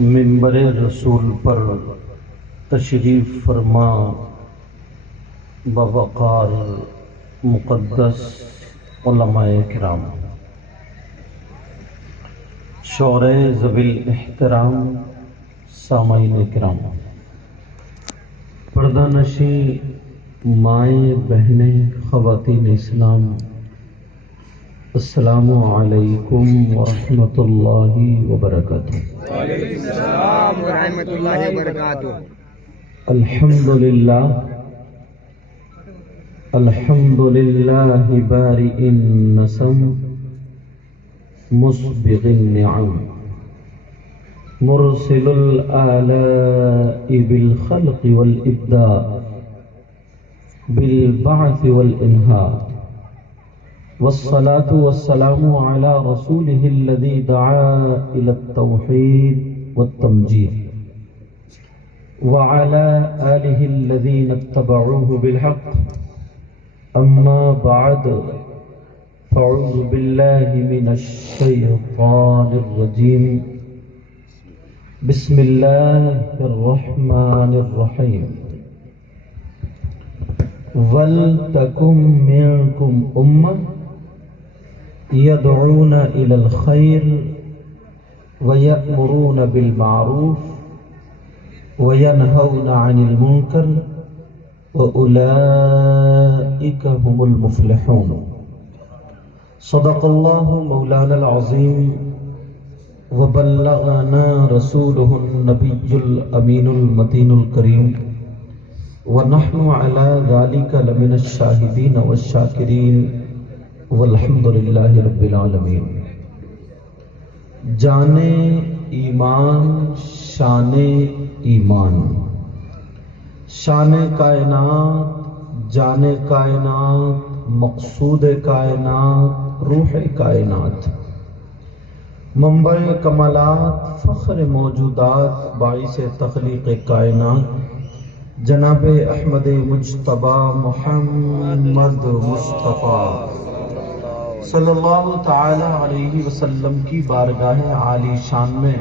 منبر رسول پر تشریف فرما بوقار مقدس علماء کرام، شورے ذوی الاحترام، سامعین کرام، پردہ نشیں مائیں بہنیں خواتین اسلام، السلام علیکم ورحمۃ اللہ وبرکاتہ۔ وعلیکم السلام ورحمۃ اللہ وبرکاتہ۔ الحمد للہ بارئ النسم مسبغ النعم مرسل الآلاء بالخلق والإبداع بالبعث والإنهاء، والصلاة والسلام على رسوله الذي دعا إلى التوحيد والتمجيد وعلى آله الذين اتبعوه بالحق، أما بعد فأعوذ بالله من الشيطان الرجيم، بسم الله الرحمن الرحيم، وَلْتَكُن مِّنكُمْ أُمَّةٌ يَدْعُونَ إِلَى الْخَيْرِ وَيَأْمُرُونَ بِالْمَعْرُوفِ وَيَنْهَوْنَ عَنِ الْمُنكَرِ وَأُولَئِكَ هُمُ الْمُفْلِحُونَ۔ صدق اللہ مولانا العظیم وبلغنا رسولہ النبی الامین المتین الکریم، ونحن على ذلك لمن الشاہدین والشاکرین، والحمد للہ رب العالمین۔ جان ایمان، شان ایمان، شان کائنات، جان کائنات، مقصود کائنات، روح کائنات، منبع کمالات، فخر موجودات، باعث تخلیق کائنات، جناب احمد مجتبی محمد مصطفیٰ صلی اللہ تعالی علیہ وسلم کی بارگاہ عالی شان میں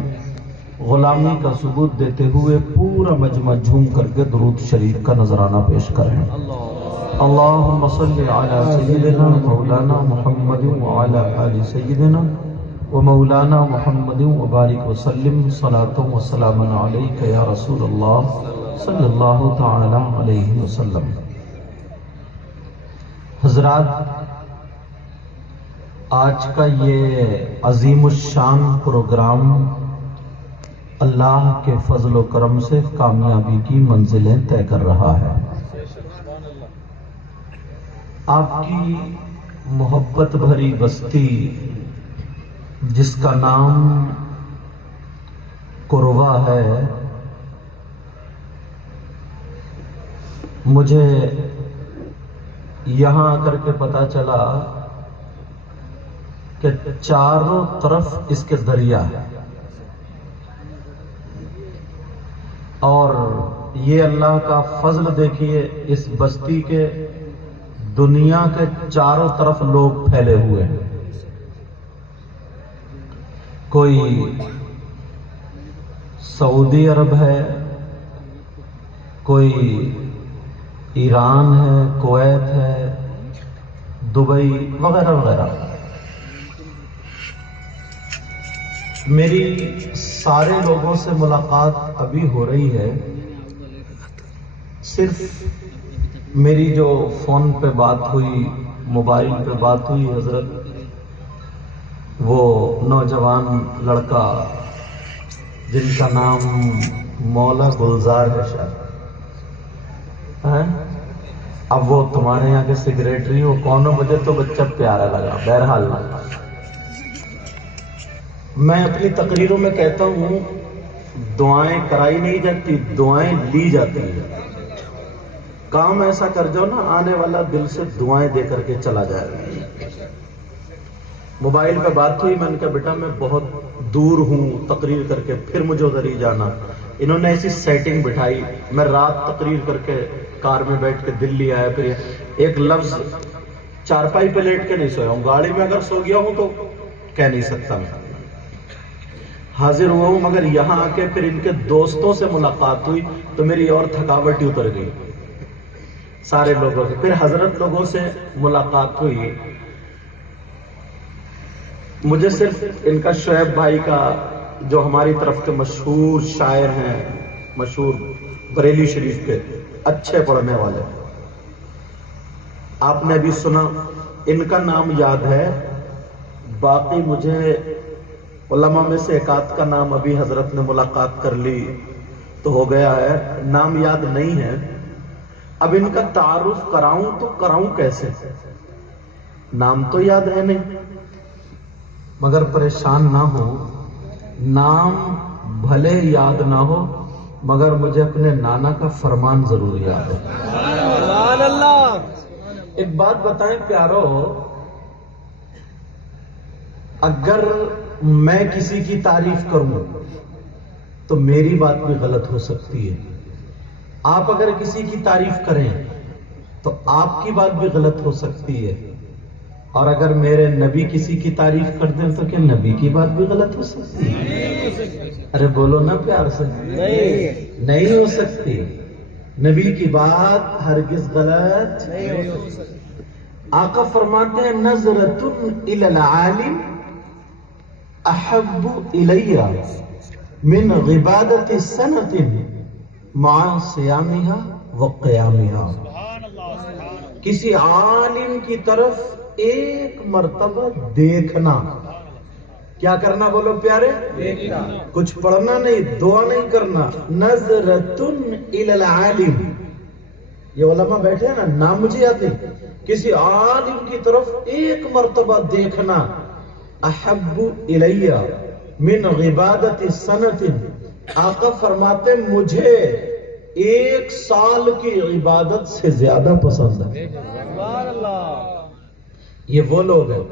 غلامی کا ثبوت دیتے ہوئے پورا مجمع جھوم کر کے درود شریف کا نذرانہ پیش کریں۔ اللہم صلی علی سیدنا مولانا محمد وعلی آل سیدنا ومولانا محمد وبارک وسلم، صلاۃ و سلام علیک یا رسول اللہ صلی اللہ تعالی علیہ وسلم۔ حضرات، آج کا یہ عظیم الشان پروگرام اللہ کے فضل و کرم سے کامیابی کی منزلیں طے کر رہا ہے۔ آپ کی محبت بھری بستی جس کا نام قروا ہے، مجھے یہاں آ کر کے پتا چلا کہ چاروں طرف اس کے دریا ہے، اور یہ اللہ کا فضل دیکھیے، اس بستی کے دنیا کے چاروں طرف لوگ پھیلے ہوئے ہیں۔ کوئی سعودی عرب ہے، کوئی ایران ہے، کویت ہے، دبئی وغیرہ وغیرہ۔ میری سارے لوگوں سے ملاقات ابھی ہو رہی ہے، صرف میری جو فون پہ بات ہوئی، موبائل پہ بات ہوئی، حضرت وہ نوجوان لڑکا جن کا نام مولا گلزار ہے شاید، اب وہ تمہارے یہاں کے سیکریٹری ہو، کونوں مجھے تو بچہ پیارا لگا۔ بہرحال میں اپنی تقریروں میں کہتا ہوں، دعائیں کرائی نہیں جاتی، دعائیں لی جاتی ہیں۔ کام ایسا کر جاؤ نا، آنے والا دل سے دعائیں دے کر کے چلا جائے گا۔ موبائل پہ بات ہوئی، میں نے کہا بیٹا میں بہت دور ہوں تقریر کر کے، پھر مجھے ادھر ہی جانا۔ انہوں نے ایسی سیٹنگ بٹھائی، میں رات تقریر کر کے کار میں بیٹھ کے دلی آیا، پھر ایک لفظ چارپائی پہ لیٹ کے نہیں سویا ہوں، گاڑی میں اگر سو گیا ہوں تو کہہ نہیں سکتا میں۔ حاضر ہوا ہوں، مگر یہاں آ کے پھر ان کے دوستوں سے ملاقات ہوئی تو میری اور تھکاوٹ ہی اتر گئی سارے لوگوں سے. پھر حضرت لوگوں سے ملاقات ہوئی. مجھے صرف ان کا شعیب بھائی کا، جو ہماری طرف کے مشہور شاعر ہیں، مشہور بریلی شریف کے اچھے پڑھنے والے، آپ نے ابھی سنا، ان کا نام یاد ہے. باقی مجھے علماء میں سے ایک آدھ کا نام ابھی حضرت نے ملاقات کر لی تو ہو گیا ہے، نام یاد نہیں ہے. اب ان کا تعارف کراؤں تو کراؤں کیسے؟ نام تو یاد ہے نہیں. مگر پریشان نہ ہو، نام بھلے یاد نہ ہو مگر مجھے اپنے نانا کا فرمان ضرور یاد ہے. سبحان اللہ. ایک بات بتائیں پیارو، اگر میں کسی کی تعریف کروں تو میری بات بھی غلط ہو سکتی ہے. آپ اگر کسی کی تعریف کریں تو آپ کی بات بھی غلط ہو سکتی ہے. اور اگر میرے نبی کسی کی تعریف کر دیں تو کیا نبی کی بات بھی غلط ہو سکتی ہے؟ ارے بولو نا پیار سے. نہیں ہو سکتی. نبی کی بات ہرگز غلط نہیں ہو سکتی. آقا فرماتے ہیں نظرۃ الی العالم احب الی من عبادت سنۃ مع صیامها وقیامها. کسی عالم کی طرف ایک مرتبہ دیکھنا. کیا کرنا بولو پیارے؟ دیکھنا. کچھ پڑھنا نہیں، دعا نہیں کرنا. نظرۃ الی العالم. یہ علماء بیٹھے ہیں نا، نام مجھے یاد نہیں. کسی عالم کی طرف ایک مرتبہ دیکھنا. احب الی من عبادت سنۃ. آقا فرماتے مجھے 1 سال کی عبادت سے زیادہ پسند ہے. سبحان اللہ. یہ وہ لوگ ہیں.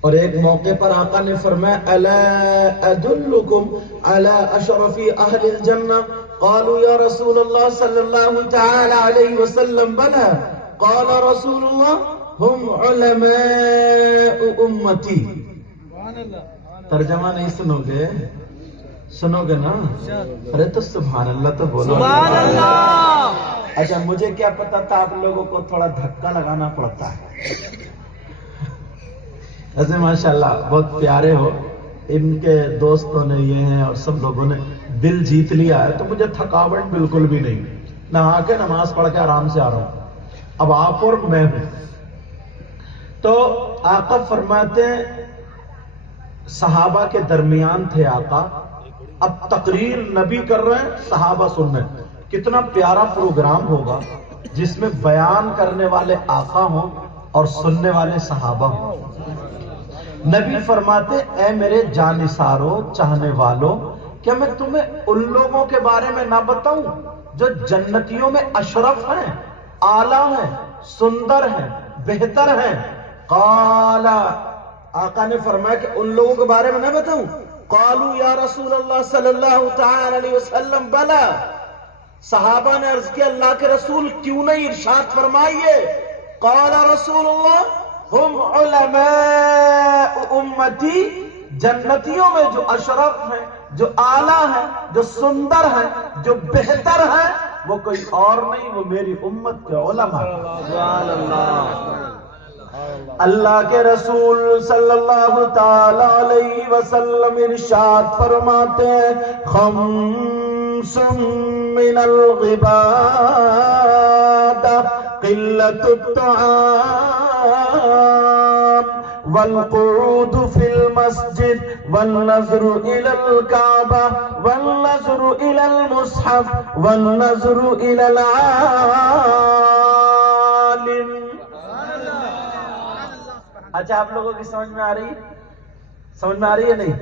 اور ایک موقع پر آقا نے فرمایا الا ادلکم علی اشرف اہل الجنہ. قالوا یا رسول اللہ صلی اللہ تعالی علیہ وسلم بلا. قال رسول اللہ ہم علماء امتی. ترجمہ نہیں سنو گے؟ سنو گے نا؟ ارے تو سبحان اللہ تو بولو. سبحان اللہ. اچھا مجھے کیا پتا تھا آپ لوگوں کو تھوڑا دھکا لگانا پڑتا ہے. ایسے ماشاءاللہ بہت پیارے ہو. ان کے دوستوں نے یہ ہیں اور سب لوگوں نے دل جیت لیا ہے تو مجھے تھکاوٹ بالکل بھی نہیں. نہا کے نماز پڑھ کے آرام سے آ رہا ہوں. اب آپ اور میں ہوں. تو آقا فرماتے ہیں صحابہ کے درمیان تھے آقا. اب تقریر نبی کر رہے ہیں، صحابہ سن رہے ہیں. کتنا پیارا پروگرام ہوگا جس میں بیان کرنے والے آقا ہوں اور سننے والے صحابہ ہوں. نبی فرماتے اے میرے جانثاروں، چاہنے والوں، کیا میں تمہیں ان لوگوں کے بارے میں نہ بتاؤں جو جنتیوں میں اشرف ہیں، اعلیٰ ہیں، سندر ہیں، بہتر ہیں؟ قال، آقا نے فرمایا کہ ان لوگوں کے بارے میں نہ بتاؤں؟ قالوا یا رسول اللہ صلی اللہ تعالی علیہ وسلم بلا. صحابہ نے عرض کیا اللہ کے رسول کیوں نہیں، ارشاد فرمائیے. قال رسول اللہ ہم علماء امتی. جنتیوں میں جو اشرف ہیں، جو اعلیٰ ہیں، جو سندر ہیں، جو بہتر ہیں، وہ کوئی اور نہیں، وہ میری امت کے علماء. سبحان اللہ. اللہ کے رسول صلی اللہ تعالی علیہ وسلم ارشاد فرماتے ہیں خمس من العبادہ قلت الطعام والقعود فی المسجد والنظر الى الكعبہ والنظر الى المصحف والنظر الى العالم. اچھا آپ لوگوں کی سمجھ میں آ رہی ہے؟ سمجھ میں آ رہی ہے نہیں؟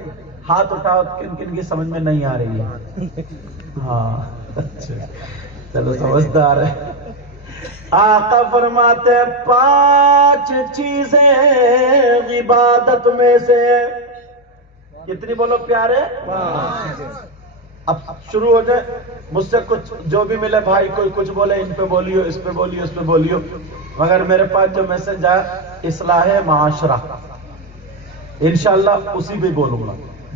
ہاتھ اٹھاؤ کن کن کی سمجھ میں نہیں آ رہی ہے. ہاں اچھا چلو سمجھدار ہے. آقا فرماتے ہیں 5 چیزیں عبادت میں سے. کتنی بولو پیارے؟ 5. اب شروع ہو جائے. مجھ سے کچھ جو بھی ملے بھائی، کوئی کچھ بولے، ان پہ بولیو، اس پہ بولیو، اس پہ بولیو، مگر میرے پاس جو میسج آیا اصلاح معاشرہ، انشاءاللہ اسی پہ بولوں گا.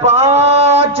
5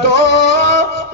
2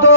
2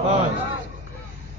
5।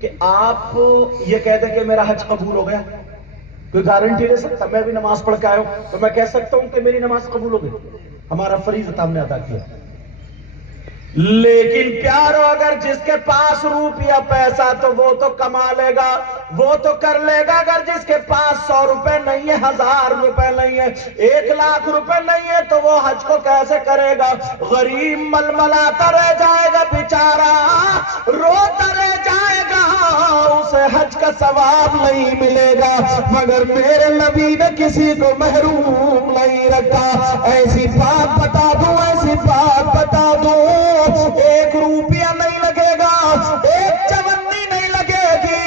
کہ آپ یہ کہہ دیں کہ میرا حج قبول ہو گیا؟ کوئی گارنٹی لے سکتا؟ میں بھی نماز پڑھ کے آیا ہوں تو میں کہہ سکتا ہوں کہ میری نماز قبول ہو گئی؟ ہمارا فریضہ ہم نے ادا کیا. لیکن پیارو اگر جس کے پاس روپیہ پیسہ تو وہ تو کما لے گا، وہ تو کر لے گا. اگر جس کے پاس 100 روپے نہیں ہے، 1000 روپے نہیں ہے، 1 لاکھ روپے نہیں ہے تو وہ حج کو کیسے کرے گا؟ غریب ململاتا رہ جائے گا بیچارہ، روتا رہ جائے گا، اسے حج کا ثواب نہیں ملے گا. مگر میرے نبی نے کسی کو محروم نہیں رکھا. ایسی بات بتا دوں، ایسی بات بتا دوں، 1 روپیہ نہیں لگے گا، 1 چونی نہیں لگے گی،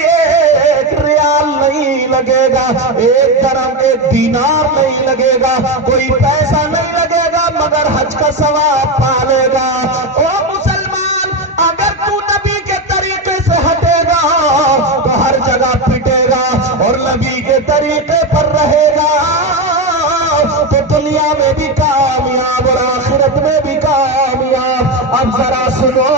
1 ریال نہیں لگے گا، 1 درہم 1 دینار نہیں لگے گا، کوئی پیسہ نہیں لگے گا، مگر حج کا ثواب پالے گا. او مسلمان، اگر تو نبی کے طریقے سے ہٹے گا تو ہر جگہ پٹے گا، اور نبی کے طریقے پر رہے گا تو دنیا میں بھی کامیاب اور آخرت میں بھی کامیاب. اب ذرا سنو،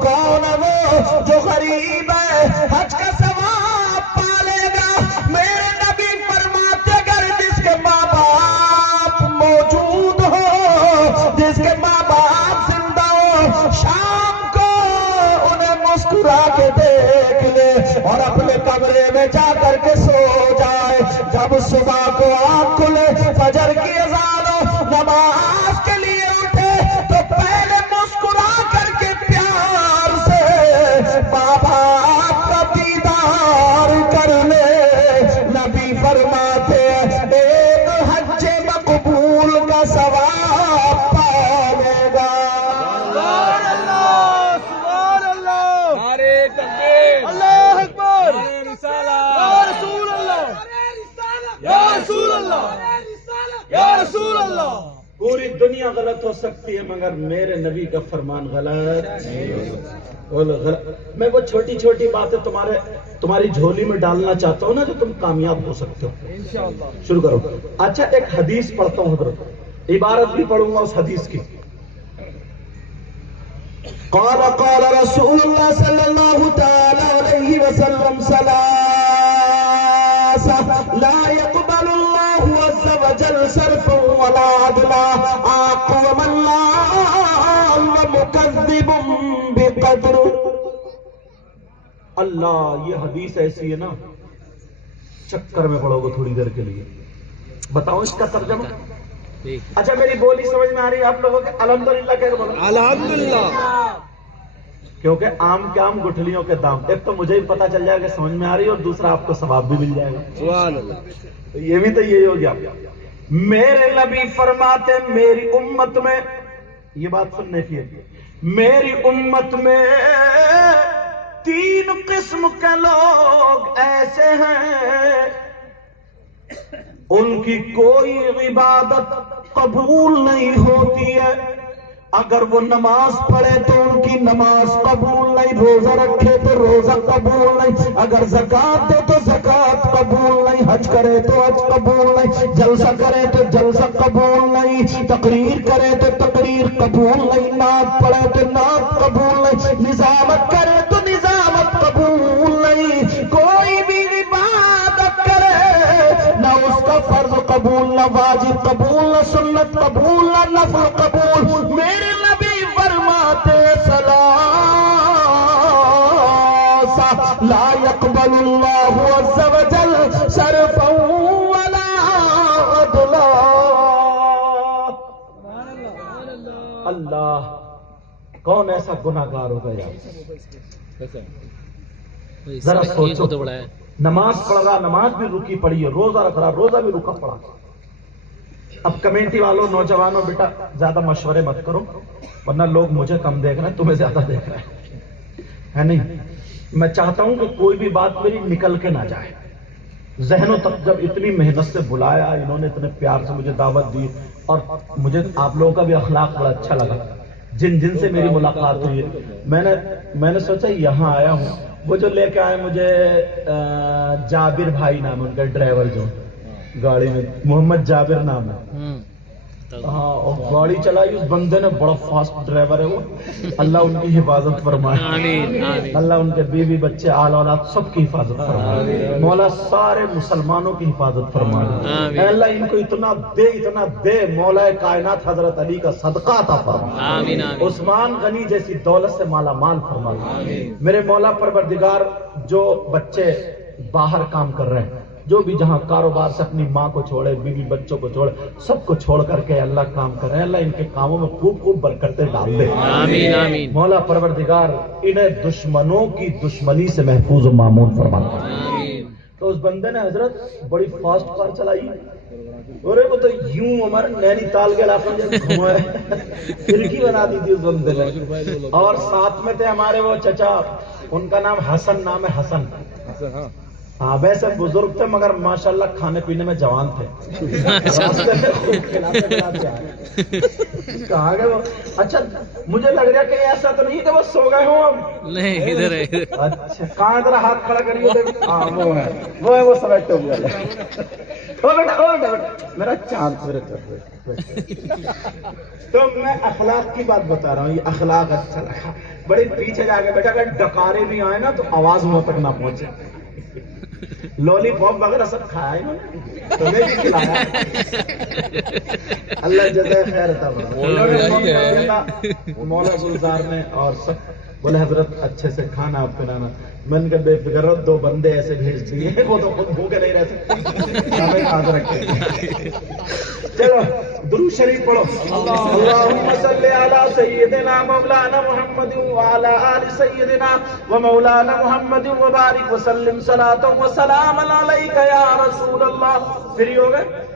کون ہے وہ جو غریب ہے حج کا ثواب پالے گا؟ میرے نبی فرماتے گر جس کے ماں باپ موجود ہو، جس کے ماں باپ زندہ ہو، شام کو انہیں مسکرا کے دیکھ لے اور اپنے کمرے میں جا کر کے سو جائے. جب صبح کو آنکھ کھلے، فجر کی اذان ہو، نماز کے لیے اٹھے تو پہلے مسکرا کر کے پیار سے ماں باپ کا دیدار کر لے. نبی فرماتے ہیں 1 حج مقبول کا ثواب پالے گا. سبحان اللہ، سبحان اللہ، نعرہ تکبیر، اللہ اکبر، یا رسول اللہ، یا رسول اللہ، یا رسول اللہ. پوری دنیا غلط ہو سکتی ہے مگر میرے نبی کا فرمان غلط نہیں ہو سکتا. میں وہ چھوٹی چھوٹی باتیں تمہاری جھولی میں ڈالنا چاہتا ہوں نا جو تم کامیاب ہو سکتے ہو. شروع کرو. اچھا، ایک حدیث پڑھتا ہوں حضرت، عبارت بھی پڑھوں گا اس حدیث کی. قال رسول اللہ صلی اللہ تعالی علیہ وسلم لا يقبل الله عز وجل صرفا ولا عدلا عاقب الله ومكذب بقدر. اللہ، یہ حدیث ایسی ہے نا، چکر میں پڑو گے تھوڑی دیر کے لیے. بتاؤ اس کا ترجمہ. اچھا، میری بولی سمجھ میں آ رہی ہے آپ لوگوں کے؟ الحمدللہ کہہ بولو. الحمدللہ. کیونکہ آم کے آم گٹھلیوں کے دام. ایک تو مجھے ہی پتا چل جائے گا سمجھ میں آ رہی ہے، اور دوسرا آپ کو ثواب بھی مل جائے گا. سبحان اللہ. یہ بھی تو یہی ہو گیا. میرے نبی فرماتے میری امت میں، یہ بات سننے کی ہے، میری امت میں 3 قسم کے لوگ ایسے ہیں ان کی کوئی عبادت قبول نہیں ہوتی ہے. اگر وہ نماز پڑھے تو ان کی نماز قبول نہیں، روزہ رکھے تو روزہ قبول نہیں، اگر زکوٰۃ دے تو زکوٰۃ قبول نہیں، حج کرے تو حج قبول نہیں، جلسہ کرے تو جلسہ قبول نہیں، تقریر کرے تو تقریر قبول نہیں، نعت پڑھے تو نعت قبول نہیں، نظامت کرے تو نظامت قبول نہیں. کوئی بھی عبادت کرے، نہ اس کا فرض قبول، نہ واجب قبول، نہ سنت قبول، نہ نفل قبول. میرے نبی فرماتے لا يقبل اللہ عز وجل صرفا ولا عدلا. اللہ، کون ایسا گناہگار ہوگا یار؟ ذرا سوچو. نماز پڑھ رہا، نماز بھی رکی پڑی ہے، روزہ رکھ رہا، روزہ بھی رکا پڑا. اب کمیٹی والوں، نوجوانوں، بیٹا زیادہ مشورے مت کرو ورنہ لوگ مجھے کم دیکھ رہے ہیں، تمہیں زیادہ دیکھ رہے ہیں نہیں. میں چاہتا ہوں کہ کوئی بھی بات میری نکل کے نہ جائے. ذہنوں تک جب اتنی محنت سے بلایا، انہوں نے اتنے پیار سے مجھے دعوت دی، اور مجھے آپ لوگوں کا بھی اخلاق بڑا اچھا لگا. جن سے میری ملاقات ہوئی ہے، میں نے سوچا یہاں آیا ہوں. وہ جو لے کے آئے مجھے جابر بھائی نام ہے ان کا، ڈرائیور جو گاڑی میں، محمد جابر نام ہے. ہاں اور گاڑی چلائی اس بندے نے, بڑا فاسٹ ڈرائیور ہے وہ, اللہ ان کی حفاظت فرمائے, آمین آمین اللہ ان کے بیوی بچے آل اولاد سب کی حفاظت فرمائے, مولا سارے مسلمانوں کی حفاظت فرمائے, اے اللہ ان کو اتنا دے مولا کائنات حضرت علی کا صدقہ عطا فرما, آمین آمین عثمان غنی جیسی دولت سے مالا مال فرما, میرے مولا پروردگار جو بچے باہر کام کر رہے ہیں, جو بھی جہاں کاروبار سے اپنی ماں کو چھوڑے, بیوی بچوں کو چھوڑے, سب کو چھوڑ کر کے اللہ کام کر رہے ہیں, اللہ ان کے کاموں میں خوب برکتیں ڈال دے, آمین آمین مولا پروردگار انہیں دشمنوں کی دشمنی سے محفوظ و معمون فرما. آمین. تو اس بندے نے حضرت بڑی فاسٹ کار چلائی, اور وہ تو یوں ہمارے نینی تال کے علاقے میں گھمائے, کھڑکی بنا دی تھی اس بندے نے, اور ساتھ میں تھے ہمارے وہ چچا, ان کا نام حسن, نام ہے حسن, ہاں ویسے بزرگ تھے مگر ماشاءاللہ کھانے پینے میں جوان تھے, راستے میں خوب کھلاتے پلاتے آئے. کہاں گئے وہ؟ اچھا مجھے لگ رہا کہ ایسا تو نہیں کہ وہ سو گئے ہوں اب, نہیں ادھر ہے ادھر. اچھا کہاں ذرا ہاتھ کھڑا کریے, ہاں وہ سمیٹ ہو گیا, بیٹا میرا چاند میرے تو میں اخلاق کی بات بتا رہا ہوں, یہ اخلاق اچھا لگا, بڑے پیچھے جا کے بیٹا اگر ڈکارے بھی آئے نا تو آواز وہاں تک نہ پہنچے. لولی پاپ وغیرہ سب کھایا انہوں نے, تمہیں بھی کھلایا, اللہ جزائے خیر عطا فرمائے. مولا گلزار نے اور سب بولے حضرت اچھے سے کھانا پلانا, من کے بے فکر رہو, 2 بندے ایسے بھیج دیے, وہ تو خود بھوکے نہیں رہ سکتے, ہمیں یاد رکھے. چلو درود شریف پڑھو, اللہم صلی علی سیدنا مولانا محمد وعلی آل سیدنا و مولانا محمد وبارک وسلم صلاۃ و سلام علیک یا رسول اللہ. فری ہو گئے؟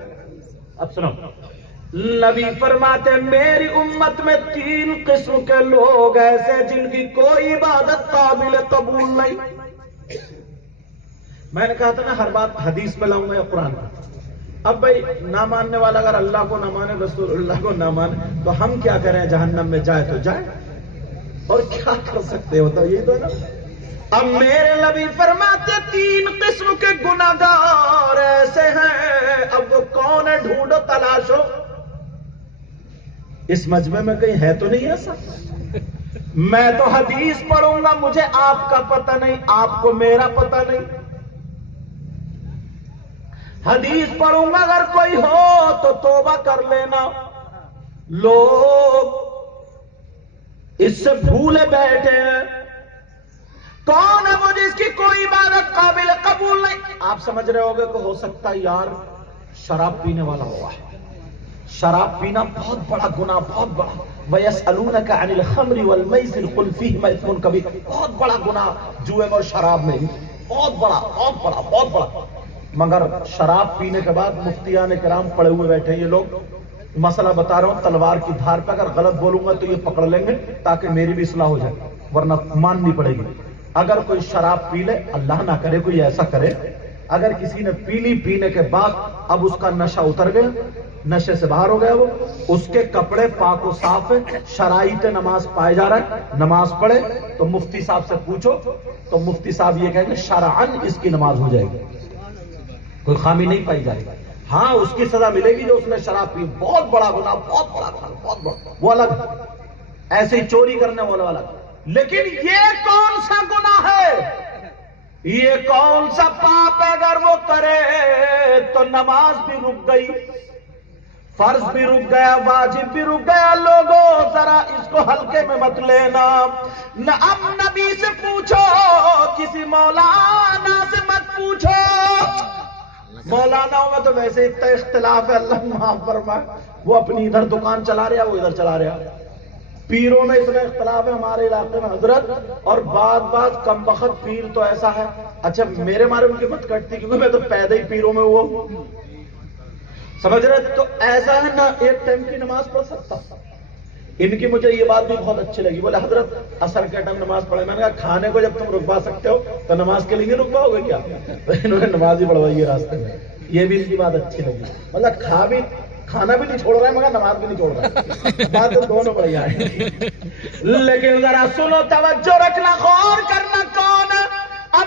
اب سنو, نبی فرماتے میری امت میں 3 قسم کے لوگ ایسے جن کی کوئی عبادت قابل قبول نہیں. میں نے کہا تھا نا ہر بات حدیث میں لاؤں گا یا قرآن میں. اب بھائی نہ ماننے والا اگر اللہ کو نہ مانے, رسول اللہ کو نہ مانے, تو ہم کیا کریں؟ جہنم میں جائے تو جائے, اور کیا کر سکتے ہو, تو یہ تو نا. اب میرے نبی فرماتے 3 قسم کے گناہگار ایسے ہیں, اب وہ کون ہے ڈھونڈو تلاشو. اس مجمع میں کہیں ہے تو نہیں ایسا؟ میں تو حدیث پڑھوں گا, مجھے آپ کا پتہ نہیں, آپ کو میرا پتہ نہیں. حدیث پڑھوں گا, اگر کوئی ہو تو توبہ کر لینا. لوگ اس سے بھولے بیٹھے ہیں, کون ہے وہ جس کی کوئی عبادت قابل قبول نہیں؟ آپ سمجھ رہے ہوگے کہ ہو سکتا ہے یار شراب پینے والا ہوا ہے. شراب پینا بہت بڑا گناہ, بہت بڑا. وَيَسْأَلُونَكَ عَنِ الْخَمْرِ وَالْمَيْسِرِ قُلْ فِيهِمَا إِثْمٌ كَبِيرٌ. بہت بڑا گناہ جوئے میں اور شراب میں, بہت بڑا. مگر شراب پینے کے بعد مفتیان کرام پڑے ہوئے بیٹھے ہیں, یہ لوگ مسئلہ بتا رہا ہوں تلوار کی دھار پہ, اگر غلط بولوں گا تو یہ پکڑ لیں گے تاکہ میری بھی اصلاح ہو جائے, ورنہ ماننی پڑے گی. اگر کوئی شراب پی لے, اللہ نہ کرے کوئی ایسا کرے, اگر کسی نے پی لی, پینے کے بعد اب اس کا نشہ اتر گیا, نشے سے باہر ہو گیا, وہ اس کے کپڑے پاک و صاف ہے, شرائط نماز پائے جا رہا ہے, نماز پڑھے تو مفتی صاحب سے پوچھو تو مفتی صاحب یہ کہیں گے شرعاً اس کی نماز ہو جائے گی, کوئی خامی نہیں پائی جائے گی. ہاں اس کی سزا ملے گی جو اس نے شراب پی, بہت بڑا گناہ, بہت بڑا, وہ الگ, ایسے ہی چوری کرنے والا الگ. لیکن یہ کون سا گناہ ہے, یہ کون سا پاپ ہے, اگر وہ کرے تو نماز بھی رک گئی, فرض بھی رک گیا, واجب بھی رک گیا. لوگوں ذرا اس کو ہلکے میں مت لینا. اب نبی سے پوچھو, کسی مولانا سے مت پوچھو. مولاناؤں میں تو ویسے اتنا اختلاف ہے, اللہ معاف فرمائے, وہ اپنی ادھر دکان چلا رہا, وہ ادھر چلا رہا. پیروں میں اتنا اختلاف ہے ہمارے علاقے میں حضرت, اور بعض کم بخت پیر تو ایسا ہے. اچھا میرے مارے ان کی مت کٹتی, کیونکہ میں تو پیدا ہی پیروں میں ہوا, سمجھ رہے. تو ایسا ہے نا, ایک ٹائم کی نماز پڑھ سکتا. ان کی مجھے یہ بات بھی بہت اچھی لگی, بولے حضرت اثر کے ٹائم نماز پڑھے. میں نے کہا کھانے کو جب تم رکوا سکتے ہو تو نماز کے لیے رکواؤ گے کیا؟ انہوں نے نماز ہی پڑھوائی ہے راستے میں, یہ بھی ان کی بات اچھی لگی. مطلب کھانا بھی نہیں چھوڑ رہا ہے مگر نماز بھی نہیں چھوڑ رہا, بات تو دونوں بڑھیا ہے. لیکن ذرا سنو, توجہ رکھنا, غور کرنا, کون اب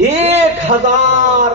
1000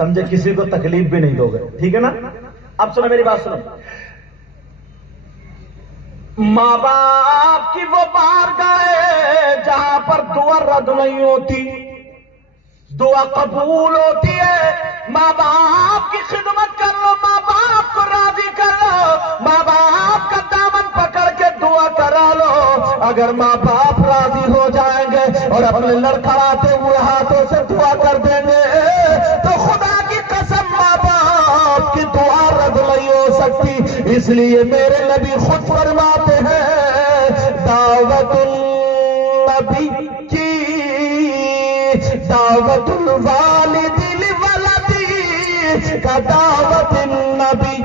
سمجھے, کسی کو تکلیف بھی نہیں دو گے, ٹھیک ہے نا. اب سنو میری بات سنو. ماں باپ کی وہ بارگاہ ہے جہاں پر دعا رد نہیں ہوتی, دعا قبول ہوتی ہے. ماں باپ کی خدمت کر لو, ماں باپ کو راضی کر لو, ماں باپ کا دامن پکڑ کے دعا کرا لو. اگر ماں باپ راضی ہو جائیں گے اور اپنے لڑکھڑاتے ہوئے ہاتھوں سے دعا کر دیں گے تو خدا کی قسم ماں باپ کی دعا رد نہیں ہو سکتی. اس لیے میرے نبی خود فرماتے ہیں دعوت النبی کی دعوت الوالد لولدی کا دعوت النبی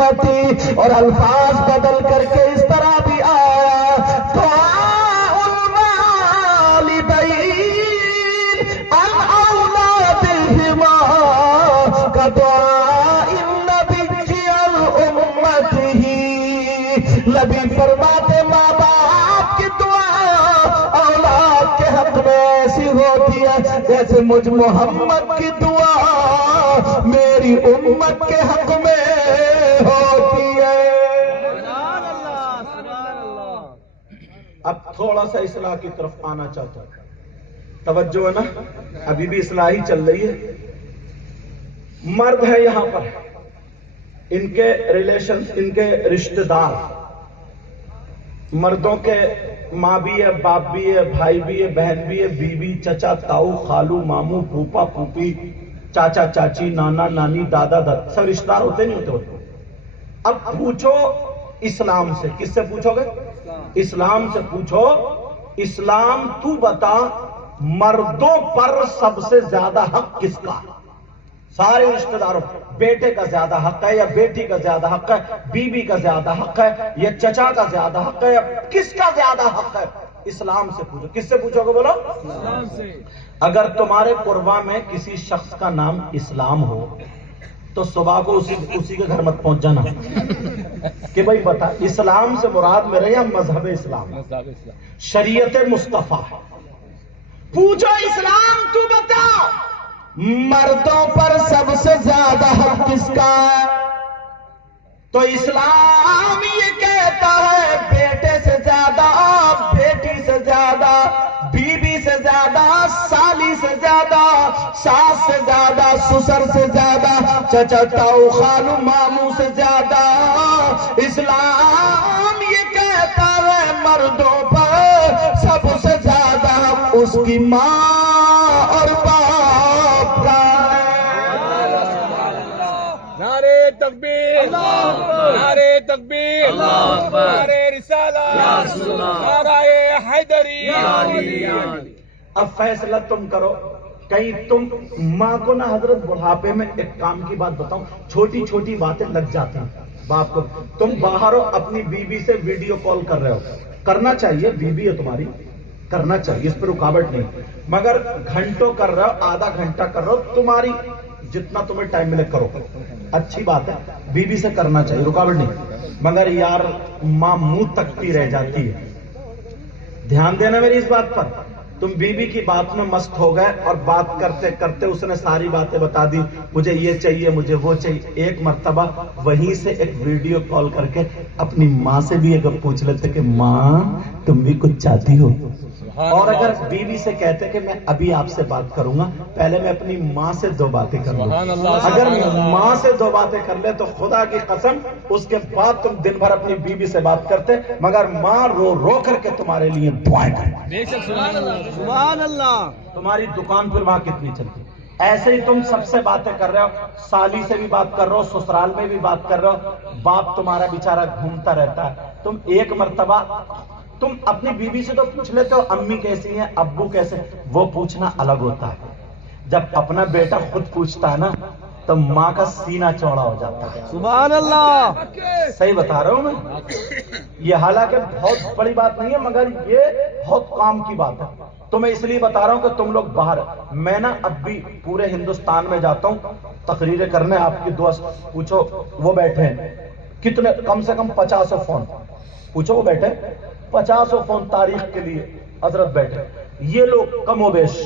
لامتی. اور الفاظ بدل کر کے اس طرح بھی آیا دعاء الوالدین عن اولادہما کا دعاء النبی عن امتہ. نبی فرماتے ماں باپ کی دعا اولاد کے حق میں ایسی ہوتی ہے جیسے مجھ محمد کی دعا میری امت کے حق میں ہوتی ہے. اب تھوڑا سا اصلاح کی طرف آنا چاہتا ہوں, توجہ ہے نا, ابھی بھی اصلاح ہی چل رہی ہے. مرد ہے یہاں پر, ان کے ریلیشن, ان کے رشتہ دار, مردوں کے ماں بھی ہے, باپ بھی ہے, بھائی بھی ہے, بہن بھی ہے, بیوی, چچا, تاؤ, خالو, ماموں, پھوپا, پھوپھی, چاچا, چاچی, نانا, نانی, دادا, دادا, سب رشتہ دار ہوتے نہیں ہوتے. اب پوچھو اسلام سے, کس سے پوچھو گے؟ اسلام سے پوچھو. اسلام تو بتا مردوں پر سب سے زیادہ حق کس کا؟ سارے رشتہ داروں, بیٹے کا زیادہ حق ہے یا بیٹی کا زیادہ حق ہے, بیوی کا زیادہ حق ہے یا چچا کا زیادہ حق ہے, یا کس کا زیادہ حق ہے؟ اسلام سے پوچھو. کس سے پوچھو گے بولو؟ اسلام سے. اگر تمہارے قربا میں کسی شخص کا نام اسلام ہو تو صبح کو اسی کے گھر مت پہنچ جانا کہ بھائی بتا اسلام سے مراد میرے یا مذہب اسلام, شریعت مصطفیٰ. پوچھو اسلام تو بتا مردوں پر سب سے زیادہ حق کس کا ہے؟ تو اسلام یہ کہتا ہے بیٹے سے زیادہ, بیٹی سے زیادہ, بیوی سے زیادہ, سالی سے زیادہ, ساس سے زیادہ, سسر سے زیادہ, چچا, تاؤ, خالو, ماموں سے زیادہ. اسلام یہ کہتا ہے مردوں پر سب سے زیادہ اس کی ماں اور باپ کا. نعرے تکبیر, نعرے تکبیر, نعرے رسالت, نعرہ حیدری. اب فیصلہ تم کرو. کہیں تم ماں کو نہ حضرت بڑھاپے میں ایک کام کی بات بتاؤں, چھوٹی چھوٹی باتیں لگ جاتی ہیں باپ کو. تم باہر ہو, اپنی بیوی سے ویڈیو کال کر رہے ہو, کرنا چاہیے, بیوی ہے تمہاری, کرنا چاہیے, اس پہ رکاوٹ نہیں, مگر گھنٹوں کر رہے ہو, آدھا گھنٹہ کر رہے ہو, تمہاری جتنا تمہیں ٹائم ملے کرو, اچھی بات ہے, بیوی سے کرنا چاہیے, رکاوٹ نہیں. مگر یار ماں منہ تکتی رہ جاتی ہے. دھیان دینا میری اس بات پر. تم بیوی کی بات میں مست ہو گئے اور بات کرتے کرتے اس نے ساری باتیں بتا دی, مجھے یہ چاہیے, مجھے وہ چاہیے. ایک مرتبہ وہیں سے ایک ویڈیو کال کر کے اپنی ماں سے بھی اگر پوچھ لیتے کہ ماں تم بھی کچھ چاہتی ہو, اور اگر بیوی سے کہتے کہ میں ابھی آپ سے بات کروں گا, پہلے میں اپنی ماں سے 2 باتیں کر لوں, اگر ماں سے 2 باتیں کر لے تو خدا کی قسم اس کے بعد تم دن بھر اپنی بیوی سے بات کرتے, مگر ماں رو رو کر کے تمہارے لیے دعائیں کرتی. سبحان اللہ. تمہاری دکان پھر وہاں کتنی چلتی. ایسے ہی تم سب سے باتیں کر رہے ہو, سالی سے بھی بات کر رہے ہو, سسرال میں بھی بات کر رہے ہو, باپ تمہارا بیچارہ گھومتا رہتا ہے. تم ایک مرتبہ تم اپنی بیوی سے تو پوچھ لیتے ہو امی کیسی ہیں, ابو کیسے, وہ پوچھنا الگ ہوتا ہے. جب اپنا بیٹا خود پوچھتا ہے نا تو ماں کا سینہ چوڑا ہو جاتا ہے. سبحان اللہ. صحیح بتا رہا ہوں میں. یہ حالانکہ بہت بڑی بات نہیں ہے مگر یہ بہت کام کی بات ہے. تو میں اس لیے بتا رہا ہوں کہ تم لوگ باہر, میں نا اب بھی پورے ہندوستان میں جاتا ہوں تقریریں کرنے. آپ کی دوست پوچھو وہ بیٹھے ہیں کتنے, کم سے کم 50 فون, پوچھو وہ بیٹھے 50 فون تاریخ کے لیے حضرت بیٹھے. یہ لوگ کم و بیش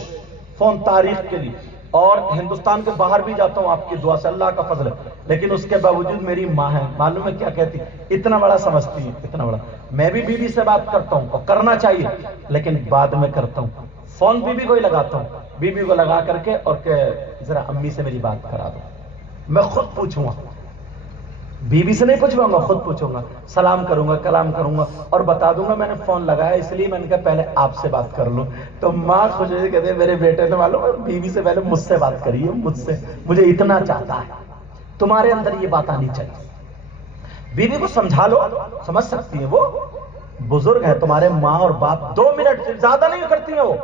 فون تاریخ کے لیے, اور ہندوستان کے باہر بھی جاتا ہوں آپ کی دعا سے، اللہ کا فضل ہے، لیکن اس کے باوجود میری ماں ہے، معلوم ہے کیا کہتی، اتنا بڑا سمجھتی ہے، اتنا بڑا۔ میں بھی بیوی سے بات کرتا ہوں اور کرنا چاہیے، لیکن بعد میں کرتا ہوں، فون بیوی کو ہی لگاتا ہوں، بیوی کو لگا کر کے اور کہ ذرا امی سے میری بات کرا دو، میں خود پوچھوں گا، بیوی سے نہیں پوچھواؤں گا، خود پوچھوں گا، سلام کروں گا، کلام کروں گا اور بتا دوں گا میں نے فون لگایا اس لیے میں نے کہا پہلے آپ سے بات کر لوں۔ تو ماں خوش ہوئی کہتے ہیں میرے بیٹے نے معلوم ہے بیوی سے پہلے مجھ سے بات کری ہے، مجھ سے، مجھے اتنا چاہتا ہے۔ تمہارے اندر یہ بات آنی چاہیے، بیوی کو سمجھا لو، سمجھ سکتی ہے، وہ بزرگ ہے تمہارے ماں اور باپ، 2 منٹ زیادہ نہیں کرتی ہیں، وہ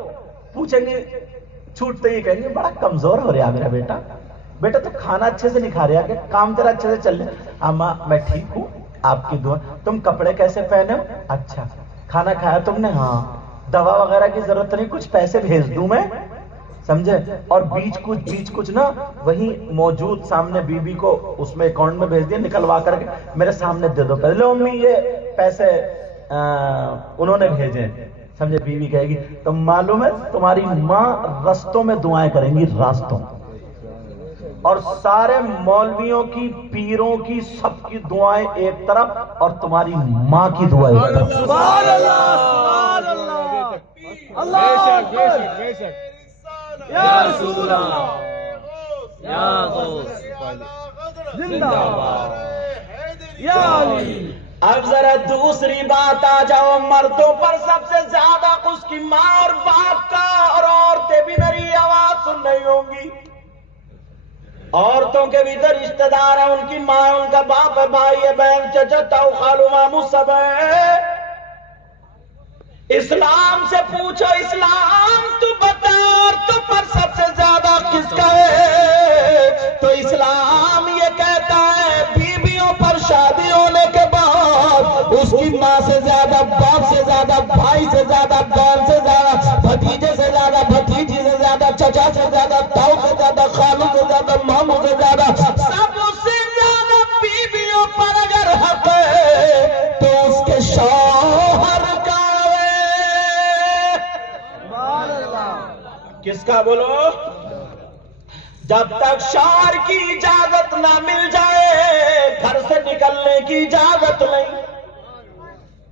پوچھیں گے چھوٹتے ہی کہیں گے بڑا کمزور ہو رہا میرا بیٹا، بیٹا تو کھانا اچھے سے نہیں کھا رہا کہ کام تیرا اچھے سے چل رہا۔ اماں میں ٹھیک ہوں آپ کی دعا، تم کپڑے کیسے پہنے ہو؟ اچھا، کھانا کھایا تم نے؟ ہاں، دوا وغیرہ کی ضرورت نہیں، کچھ پیسے بھیج دوں میں، سمجھے؟ اور بیچ کچھ نا وہیں موجود سامنے بیوی کو اس میں اکاؤنٹ میں بھیج دیا، نکلوا کر کے میرے سامنے دے دو، پہلے امی یہ پیسے انہوں نے بھیجے، سمجھے؟ بیوی کہے گی تو معلوم ہے تمہاری ماں رستوں میں دعائیں کریں گی، راستوں، اور سارے مولویوں کی، پیروں کی، سب کی دعائیں ایک طرف اور تمہاری ماں کی دعائیں ایک طرف۔ سبحان اللہ، سبحان اللہ، اللہ اکبر، یا رسول اللہ، یا غوث، زندہ باد، یا علی۔ اب ذرا دوسری بات آ جاؤ، مردوں پر سب سے زیادہ اس کی ماں اور باپ کا، اور عورتیں بھی میری آواز سن رہی ہوں گی، عورتوں کے بھی تو رشتہ دار ہیں، ان کی ماں، ان کا باپ ہے، بھائی ہے، بہن، چچا، تاؤ، خالو، ماموں، سب ہے۔ اسلام سے پوچھو، اسلام تو بتا عورتوں پر سب سے زیادہ کس کا ہے؟ تو اسلام یہ کہتا ہے بیویوں پر شادی ہونے کے بعد اس کی ماں سے زیادہ، باپ سے زیادہ، بھائی سے زیادہ، بہن سے زیادہ، بھتیجے سے زیادہ، بھتیجی سے زیادہ، چچا سے زیادہ، تاؤ سے زیادہ، خالو سے زیادہ، ماموں سے زیادہ، سب سے زیادہ بیویوں پر اگر حق ہے تو اس کے شوہر کا ہے۔ کس کا بولو؟ جب تک شوہر کی اجازت نہ مل جائے گھر سے نکلنے کی اجازت نہیں۔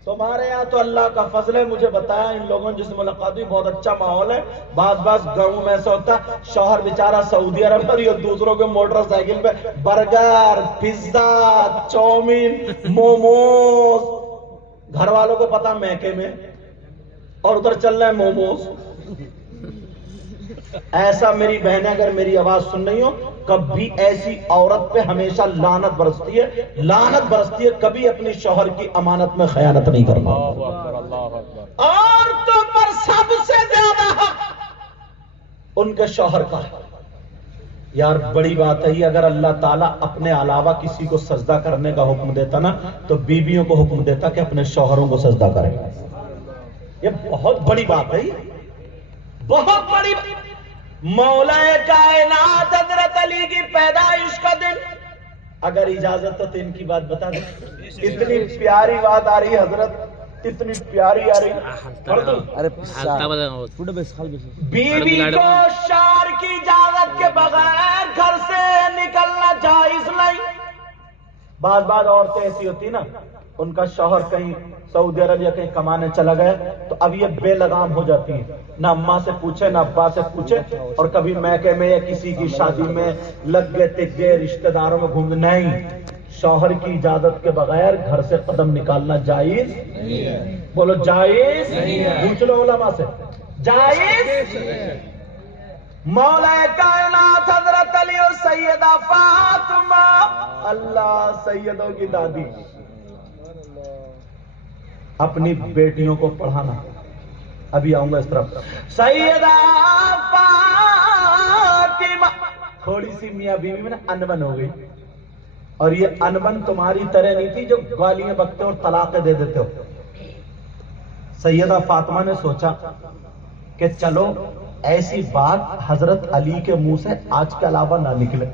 تمہارے یہاں تو اللہ کا فضل ہے، مجھے بتایا ان لوگوں جس ملاقات ہوئی بہت اچھا ماحول ہے، بعض گاؤں میں ایسا ہوتا ہے شوہر بیچارہ سعودی عرب میں اور دوسروں کے موٹر سائیکل پہ برگر، پیزا، چاؤمین، موموز، گھر والوں کو پتا میکے میں، اور ادھر چل رہا ہے موموز۔ ایسا میری بہنیں اگر میری آواز سن رہی ہو، کبھی ایسی عورت پہ ہمیشہ لعنت برستی ہے، لعنت برستی ہے، کبھی اپنی شوہر کی امانت میں خیانت نہیں کرنا۔ عورتوں پر سب سے زیادہ حق ان کے شوہر کا ہے۔ یار بڑی بات ہے یہ، اگر اللہ تعالیٰ اپنے علاوہ کسی کو سجدہ کرنے کا حکم دیتا نا تو بیویوں کو حکم دیتا کہ اپنے شوہروں کو سجدہ کریں۔ یہ بہت بڑی بات ہے، بہت بڑی بات۔ مولا کائنات حضرت علی کی پیدائش کا دن، اگر اجازت تو ان کی بات بتا دیں، اتنی پیاری بات آ رہی ہے حضرت، اتنی پیاری آ رہی ہے۔ بیوی کو شوہر کی اجازت کے بغیر گھر سے نکلنا جائز نہیں۔ بعض عورتیں ایسی ہوتی نا، ان کا شوہر کہیں سعودی عرب یا کہیں کمانے چلا گیا تو اب یہ بے لگام ہو جاتی ہے، نہ اماں سے پوچھے نہ ابا سے پوچھے، اور کبھی میکے میں یا کسی کی شادی میں لگ گئے تک گئے، رشتہ داروں میں گھوم، نہیں، شوہر کی اجازت کے بغیر گھر سے قدم نکالنا جائز نہیں ہے۔ بولو جائز نہیں ہے، پوچھ لو علماء سے، جائز۔ مولا کائنات حضرت علی اور سیدہ فاطمہ، اللہ سیدوں کی دادی، اپنی بیٹیوں کو پڑھانا، ابھی آؤں گا اس طرف۔ سیدہ فاطمہ تھوڑی سی میاں بیوی میں نا انبن ہو گئی، اور یہ انبن تمہاری طرح نہیں تھی جو گالیاں بکتے اور طلاقیں دے دیتے ہو۔ سیدہ فاطمہ نے سوچا کہ چلو ایسی بات حضرت علی کے منہ سے آج کے علاوہ نہ نکلے،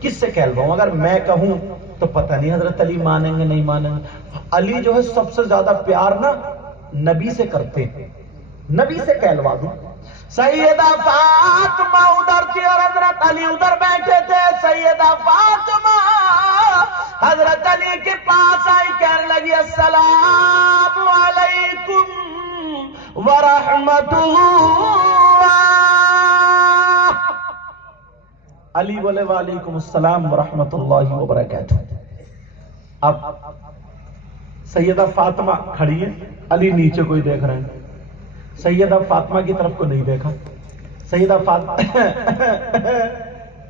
کس سے کہلواؤں؟ اگر میں کہوں تو پتہ نہیں حضرت علی مانیں گے نہیں مانیں گے۔ علی جو ہے سب سے زیادہ پیار نا نبی سے کرتے ہیں، نبی سے کہلوا دوں۔ سیدہ فاطمہ ادھر تھی اور حضرت علی ادھر بیٹھے تھے. سیدہ فاطمہ حضرت علی کے پاس آئی, کہنے لگی السلام علیکم ورحمت اللہ. علی بولے وعلیکم السلام ورحمت اللہ وبرکاتہ. اب سیدہ فاطمہ کھڑی ہے, علی نیچے کوئی دیکھ رہے ہیں, سیدہ فاطمہ کی طرف کو نہیں دیکھا. سیدہ فاطمہ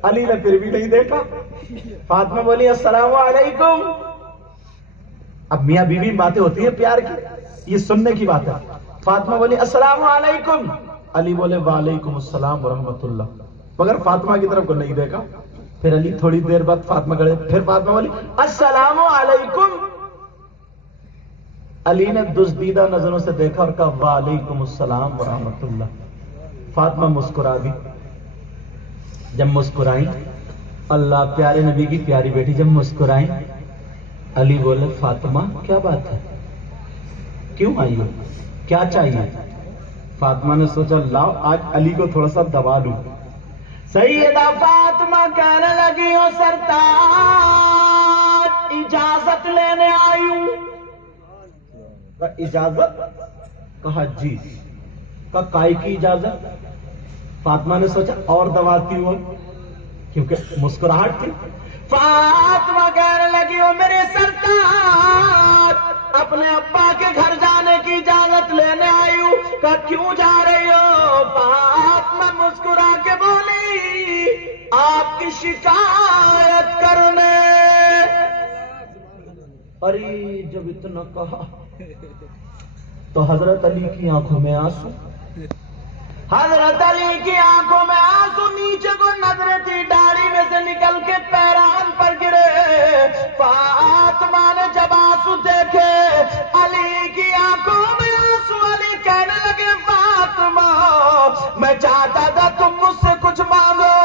علی نے پھر بھی نہیں دیکھا. فاطمہ بولی السلام علیکم. اب میاں بیوی باتیں ہوتی ہیں پیار کی, یہ سننے کی بات ہے. فاطمہ بولی السلام علیکم. علی بولے وعلیکم السلام ورحمت اللہ, مگر فاطمہ کی طرف کو نہیں دیکھا. پھر علی تھوڑی دیر بعد فاطمہ کھڑے, پھر فاطمہ بولی السلام علیکم. علی نے دزدیدہ نظروں سے دیکھا اور کہا وعلیکم السلام ورحمت اللہ. فاطمہ مسکرا دی. جب مسکرائیں, اللہ پیارے نبی کی پیاری بیٹی جب مسکرائیں, علی بولے فاطمہ کیا بات ہے, کیوں آئی ہو, کیا چاہیے؟ فاطمہ نے سوچا لاؤ آج علی کو تھوڑا سا دبا لوں. سیدہ فاطمہ کہنے لگی ہو سرتاج اجازت لینے آئی ہوں. اجازت؟ کہا جی. کہا کائی کی اجازت؟ فاطمہ نے سوچا اور دباتی ہوں کیونکہ مسکراہٹ تھی. فاطمہ کہنے لگی ہو میرے سرتاج اپنے ابا کے گھر جانے کی اجازت لینے آئی ہوں. کہا کیوں جا رہی ہو؟ فاطمہ مسکرا کے بولی آپ کی شکایت کرنے. ارے جب اتنا کہا تو حضرت علی کی آنکھوں میں آنسو, حضرت علی کی آنکھوں میں آنسو نیچے کو نظریں تھی داڑھی میں سے نکل کے پیران پر گرے. فاطمہ نے جب آنسو دیکھے علی کی آنکھوں میں آنسو, علی کہنے لگے فاطمہ میں چاہتا تھا تم مجھ سے کچھ مانگو,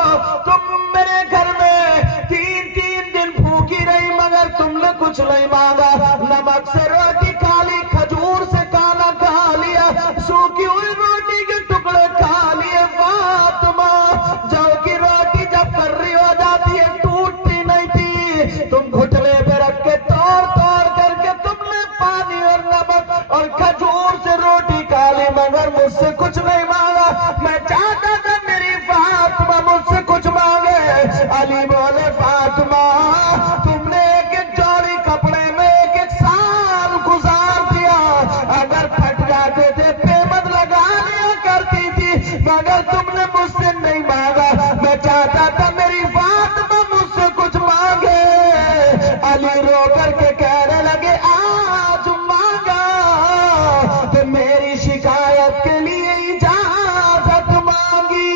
تم میرے گھر میں تین دن بھوکی رہی مگر تم نے کچھ نہیں مانگا. نمک سے روٹی کھا لی, کھجور سے کانا کھا لیا, سوکھی ہوئی روٹی کے ٹکڑے کھا لیے. فاطمہ جو کی روٹی جب کرری ہو جاتی ہے ٹوٹتی نہیں تھی, تم گھٹنے پہ رکھ کے توڑ کر کے تم نے پانی اور نمک اور کھجور سے روٹی کھا لی مگر مجھ سے کچھ نہیں مانگا. میں چاہتا تھا میری فاطمہ مجھ سے کچھ مانگے. علی بولے فاطمہ تم نے ایک جوڑی کپڑے میں ایک سال گزار دیا, اگر پھٹ جاتے تھے پیمنٹ لگا لیا کرتی تھی مگر تم نے مجھ سے نہیں مانگا. میں چاہتا تھا میری فاطمہ مجھ سے کچھ مانگے. علی رو کر کے کہنے لگے آج مانگا تو میری شکایت کے لیے اجازت مانگی.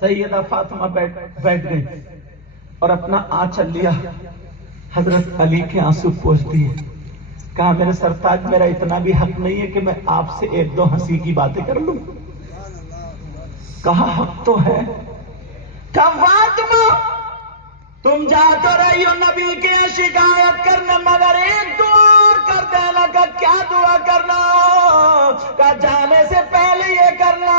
سیدہ فاطمہ بیٹھ گئی اور اپنا آنچل لیا, حضرت علی کے آنسو پوچھ دیے. کہا میرے سرتاج میرا اتنا بھی حق نہیں ہے کہ میں آپ سے ایک دو ہنسی کی باتیں کر لوں. کہا حق تو ہے. کہا فاطمہ تم جا تو رہی ہو نبی کی شکایت کرنے مگر ایک دعا اور کر دینا. کا کیا دعا کرنا؟ کا جانے سے پہلے یہ کرنا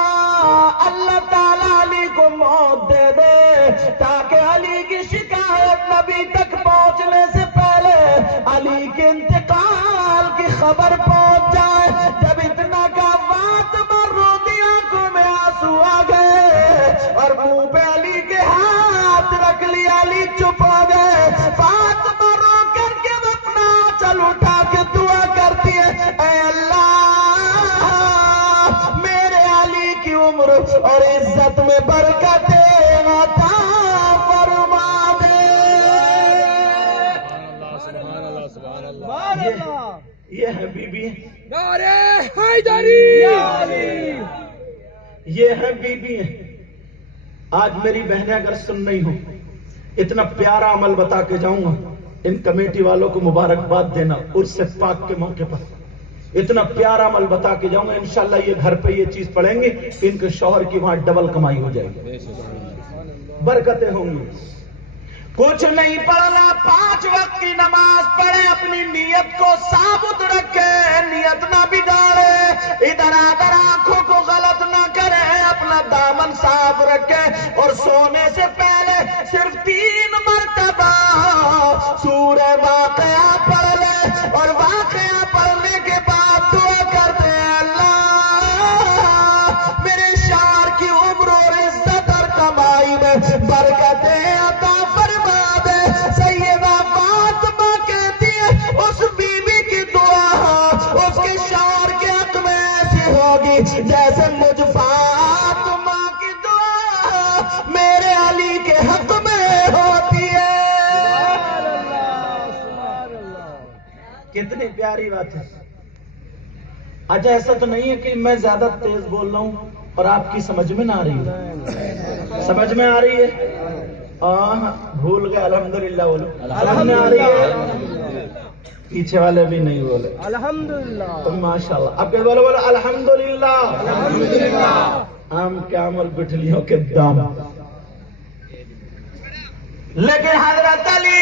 اللہ تعالیٰ علی کو موت دے دے تاکہ علی کی شکایت نبی تک پہنچنے سے پہلے علی کے انتقال کی خبر پہنچ جائے. جب اتنا کا فاطمہ رو دی, آنکھوں میں آنسو آ گئے اور منہ پہ علی کے ہاتھ رکھ لیا. علی چپ ہو گئے. فاطمہ رو کر کے اپنا چل اٹھا کے دعا کرتی ہے اے اللہ میرے علی کی عمر اور عزت میں برکت عطا فرما دے. یہ ہے بی بی, یہ ہے بی بی. آج میری بہنیں اگر سن نہیں ہو اتنا پیارا عمل بتا کے جاؤں گا. ان کمیٹی والوں کو مبارکباد دینا عرس پاک کے موقع پر. اتنا پیارا عمل بتا کے جاؤں گا, انشاءاللہ یہ گھر پہ یہ چیز پڑھیں گے ان کے شوہر کی وہاں ڈبل کمائی ہو جائے گی, برکتیں ہوں گی. کچھ نہیں پڑھنا, 5 وقت کی نماز پڑھے, اپنی نیت کو ثابت رکھے, نیت نہ بگاڑے. سورہ واقعہ پڑھ لے اور واقعہ پڑھنے کے بعد دعا کرتے ہیں اللہ میرے شاعر کی عمر اور عزت اور کمائی میں برکتیں عطا فرما دے. سیدہ فاطمہ کہتی ہے اس بیوی کی دعا اس کے شوہر کے حق میں ایسی ہوگی جیسے مجھ فاطمہ کی دعا میرے علی کے حق میں ہوتی ہے. کتنی پیاری بات ہے. اچھا ایسا تو نہیں ہے کہ میں زیادہ تیز بول رہا ہوں اور آپ کی سمجھ میں نہ آ رہی ہے؟ سمجھ میں آ رہی ہے؟ بھول گئے الحمدللہ بولو. سمجھ میں آ رہی ہے؟ پیچھے والے بھی نہیں بولے الحمدللہ. ماشاءاللہ. اب کے بولو بولو الحمدللہ. آم کے آم اور گٹھلیوں کے دام. لیکن حضرت علی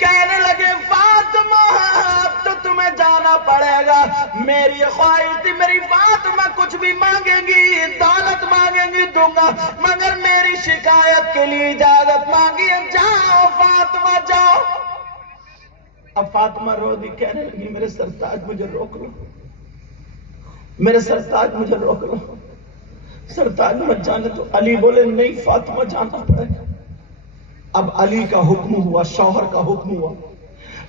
کہنے لگے فاطمہ اب تو تمہیں جانا پڑے گا. میری خواہش تھی میری فاطمہ کچھ بھی مانگیں گی دولت مانگیں گی دوں گا مگر میری شکایت کے لیے اجازت مانگی. جاؤ فاطمہ جاؤ. اب فاطمہ رو دی کہنے لگی میرے سرتاج مجھے روک لو میرے سرتاج مجھے روک لو سرتاج مت جانے. تو علی بولے نہیں فاطمہ جانا پڑے گا. اب علی کا حکم ہوا شوہر کا حکم ہوا.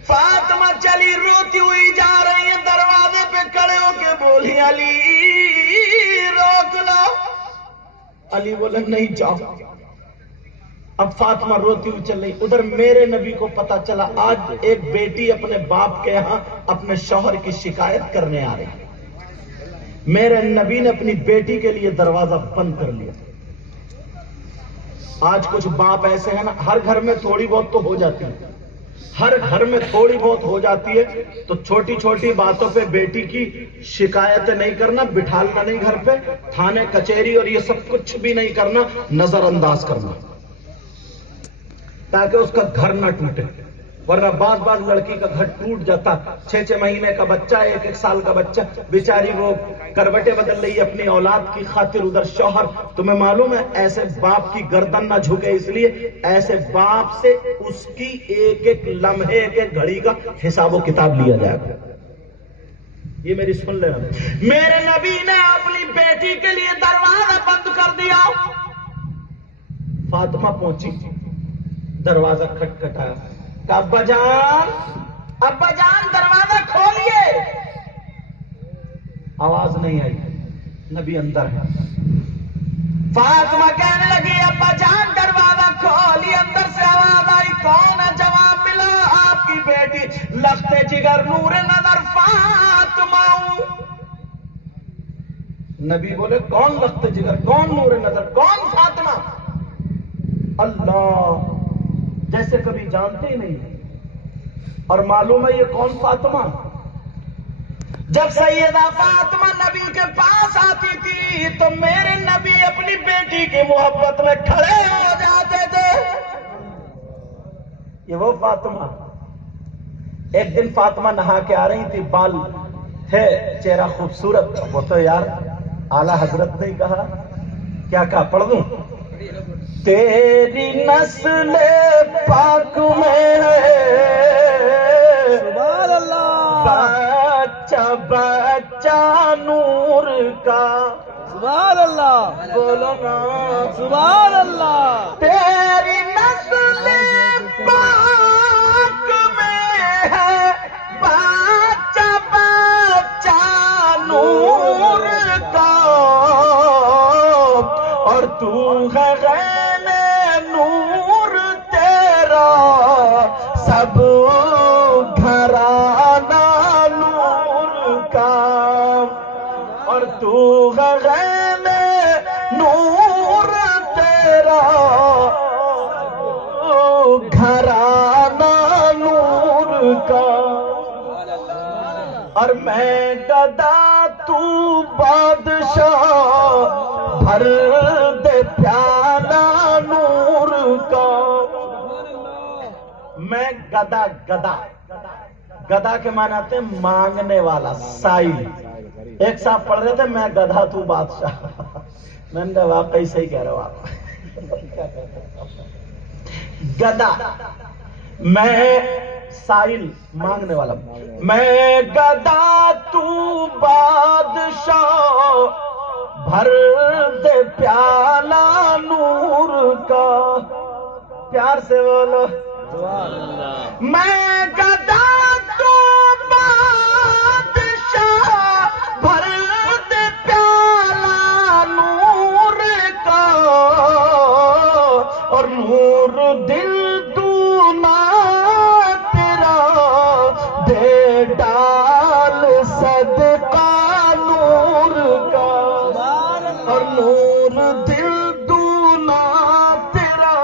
فاطمہ چلی روتی ہوئی جا رہی ہے دروازے پہ کھڑے ہو کے بولی علی روک لو. علی بولے نہیں جاؤ. اب فاطمہ روتی ہوئی چل رہی. ادھر میرے نبی کو پتا چلا آج ایک بیٹی اپنے باپ کے یہاں اپنے شوہر کی شکایت کرنے آ رہی. میرے نبی نے اپنی بیٹی کے لیے دروازہ بند کر لیا. آج کچھ باپ ایسے ہیں نا ہر گھر میں تھوڑی بہت تو ہو جاتی ہے ہر گھر میں تھوڑی بہت ہو جاتی ہے تو چھوٹی چھوٹی باتوں پہ بیٹی کی شکایتیں نہیں کرنا بٹھالنا نہیں گھر پہ تھانے کچہری اور یہ سب کچھ بھی نہیں کرنا نظر انداز کرنا تاکہ اس کا گھر نہ ٹوٹے. ورنہ بعض لڑکی کا گھر ٹوٹ جاتا. 6 مہینے کا بچہ 1 سال کا بچہ بیچاری وہ کروٹیں بدل رہی اپنی اولاد کی خاطر. ادھر شوہر تمہیں معلوم ہے ایسے باپ کی گردن نہ جھکے اس لیے ایسے باپ سے اس کی ایک لمحے ایک گھڑی کا حساب و کتاب لیا جائے گا. یہ میری سن لینا. میرے نبی نے اپنی بیٹی کے لیے دروازہ بند کر دیا. فاطمہ پہنچی دروازہ کھٹکھٹایا. ابا جان دروازہ کھولیے. آواز نہیں آئی. نبی اندر ہے. فاطمہ کہنے لگی ابا جان دروازہ کھولی. اندر سے آواز آئی کون ہے؟ جواب ملا آپ کی بیٹی لخت جگر نور نظر فاطمہ. نبی بولے کون لخت جگر کون نور نظر کون فاطمہ؟ اللہ جیسے کبھی جانتے ہی نہیں اور معلوم ہے یہ کون فاطمہ. جب سیدہ فاطمہ نبی کے پاس آتی تھی تو میرے نبی اپنی بیٹی کی محبت میں کھڑے ہو جاتے تھے. یہ وہ فاطمہ. ایک دن فاطمہ نہا کے آ رہی تھی بال تھے چہرہ خوبصورت. وہ تو یار اعلیٰ حضرت نے کہا کیا کہا پڑھ دوں. تیری نسل پاک میں ہے سبحان اللہ. بچہ نور کا. سبحان اللہ. بولو نا سبحان اللہ. تیری نسل پاک میں ہے بچہ نور کا اور تو ہے غین نور تیرا سب گھرانہ نور کا اور تو ہے غین نور تیرا گھرانہ نور کا. اور میں گدا تو بادشاہ بھر دے پیالہ نور کا. میں گدا گدا کے معنی آتے ہیں مانگنے والا سائل. ایک صاحب پڑھ رہے تھے میں گدھا تو بادشاہ. میں نے کہا واقعی صحیح کہہ رہے ہو آپ. گدا میں سائل مانگنے والا، میں گدا تو بادشاہ بھر دے پیالہ نور کا، پیار سے بولو میں گدا تو بادشاہ بھر دے پیالہ نور کا، اور نور دل دونا تیرا دے ڈال صدقہ نور کا، اور نور دل دونا تیرا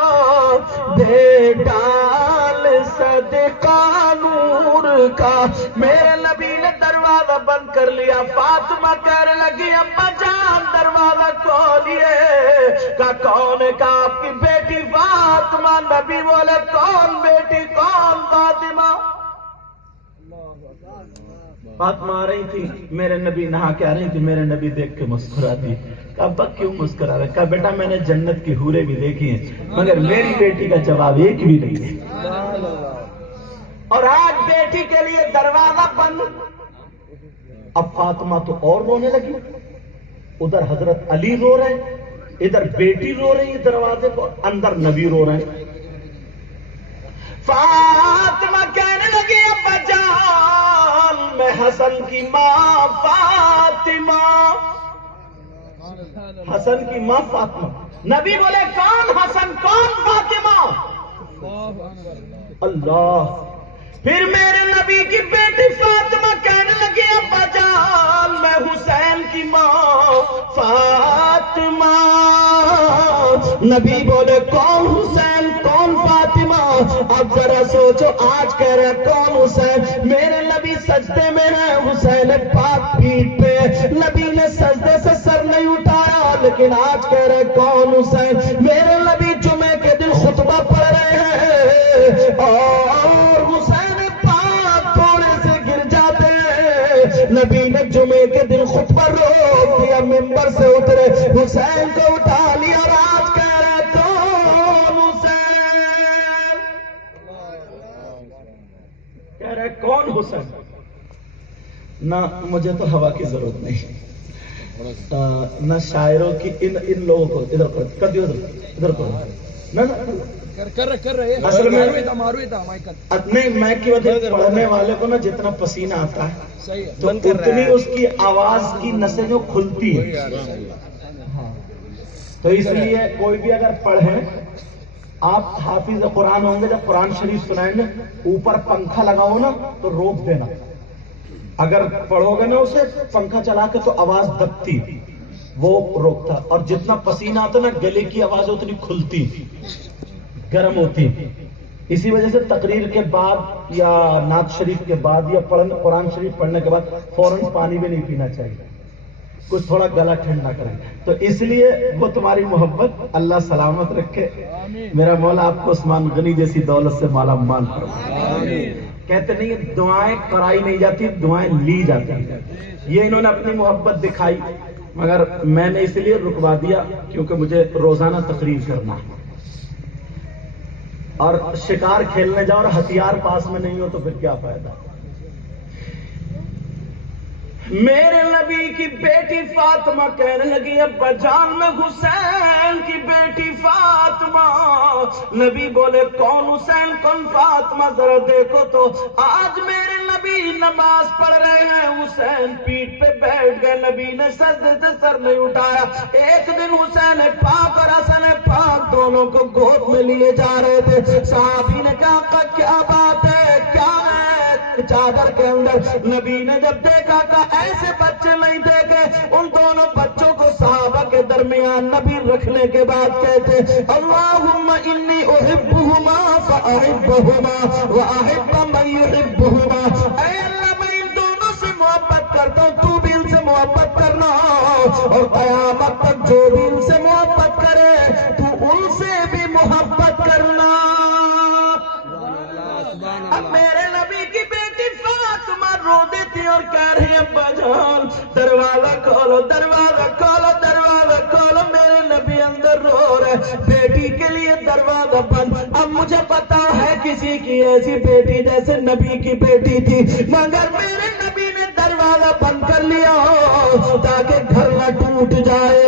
دے ڈال صدقہ نور کا۔ میرے نبی نے دروازہ بند کر لیا، فاطمہ کہنے لگی ابا جان دروازہ کھولیے، کہا کون ہے؟ کہا آپ کی بیٹی فاطمہ۔ نبی بولے کون بیٹی؟ کون فاطمہ؟ فاطمہ آ رہی تھی، میرے نبی نہا کے آ رہی تھی، میرے نبی دیکھ کے مسکراتی۔ کہا ابا کیوں مسکرا رہے؟ کہا بیٹا میں نے جنت کی حوریں بھی دیکھی ہیں مگر میری بیٹی کا جواب ایک بھی نہیں ہے، اور آج بیٹی کے لیے دروازہ بند۔ اب فاطمہ تو اور رونے لگی، ادھر حضرت علی رو رہے ہیں، ادھر بیٹی رو رہی ہے دروازے کو، اندر نبی رو رہے ہیں۔ فاطمہ کہنے لگی ابا جان میں حسن کی ماں فاطمہ، حسن کی ماں فاطمہ۔ نبی بولے کون حسن کون فاطمہ؟ اللہ۔ پھر میرے نبی کی بیٹی فاطمہ کہنے لگی ابا جان میں حسین کی ماں فاطمہ۔ نبی بولے کون حسین کون فاطمہ؟ اب ذرا سوچو آج کہہ رہے کون حسین؟ میرے نبی سجدے میں ہیں، حسین پاک پیٹھ پہ، نبی نے سجدے سے سر نہیں اٹھایا، لیکن آج کہہ رہے کون حسین؟ میرے نبی جمعے کے دن خطبہ پڑھ رہے ہیں اور حسین پاک تھوڑے سے گر جاتے ہیں، نبی نے جمعے کے دن خطبہ روک دیا، ممبر سے اترے، حسین کو اٹھا لیا اور آج کہہ رہے کون حسین؟ کہہ رہے کون حسین؟ نہ مجھے تو ہوا کی ضرورت نہیں، نہ شاعروں کی، ان لوگوں کو ادھر پر کر دیو، ادھر پر نہ کر رہے اصل میں نہیں، میں کی وجہ پڑھنے والے کو نا جتنا پسینہ آتا ہے تو اتنی اس کی آواز کی نسیں جو کھلتی ہے، تو اس لیے کوئی بھی اگر پڑھیں، آپ حافظ قرآن ہوں گے، جب قرآن شریف سنائیں گے اوپر پنکھا لگاؤ نا تو روک دینا، اگر پڑھو گے نا اسے پنکھا چلا کے تو آواز دبتی، وہ روکتا، اور جتنا پسینہ آتا نا گلے کی آواز اتنی کھلتی گرم ہوتی۔ اسی وجہ سے تقریر کے بعد یا نعت شریف کے بعد یا قرآن شریف پڑھنے کے بعد فوراً پانی بھی نہیں پینا چاہیے، کچھ تھوڑا گلا ٹھنڈا کریں، تو اس لیے وہ تمہاری محبت اللہ سلامت رکھے، میرا مولا آپ کو عثمان غنی جیسی دولت سے مالا مال فرمائے۔ کہتے نہیں دعائیں کرائی نہیں جاتی، دعائیں لی جاتی ہیں، یہ انہوں نے اپنی محبت دکھائی، مگر میں نے اس لیے رکوا دیا کیونکہ مجھے روزانہ تقریر کرنا ہے، اور شکار کھیلنے جاؤ اور ہتھیار پاس میں نہیں ہو تو پھر کیا فائدہ؟ میرے نبی کی بیٹی فاطمہ کہنے لگی ابا جان میں حسین کی بیٹی فاطمہ۔ نبی بولے کون حسین کون فاطمہ؟ ذرا دیکھو تو آج میرے نبی نماز پڑھ رہے ہیں، حسین پیٹھ پہ بیٹھ گئے، نبی نے سجدے سے سر نہیں اٹھایا۔ ایک دن حسین پاک اور حسن پاک دونوں کو گود میں لیے جا رہے تھے، صحابی نے کہا کیا بات ہے کیا ہے چادر کے اندر؟ نبی نے جب دیکھا کہ ایسے بچے نہیں دیکھے، ان دونوں بچوں کو صحابہ کے درمیان نبی رکھنے کے بعد کہتے اللہم انی احبہما فاحبہما واحب من یحبہما، اے اللہ میں ان دونوں سے محبت کرتا ہوں، تو بھی ان سے محبت کرنا، اور قیامت تک جو بھی ان سے محبت کرے تو ان سے بھی محبت کرنا۔ اب میرے نبی کی بیٹی فاطمہ رو دیتی اور کہہ رہی ابا جان دروازہ کھولو دروازہ کھولو دروازہ کھولو، میرے نبی اندر رو رہے، بیٹی کے لیے دروازہ بند۔ اب مجھے پتا ہے کسی کی میری ایسی بیٹی جیسے نبی کی بیٹی تھی، مگر میرے نبی نے دروازہ بند کر لیا تاکہ گھر نہ ٹوٹ جائے۔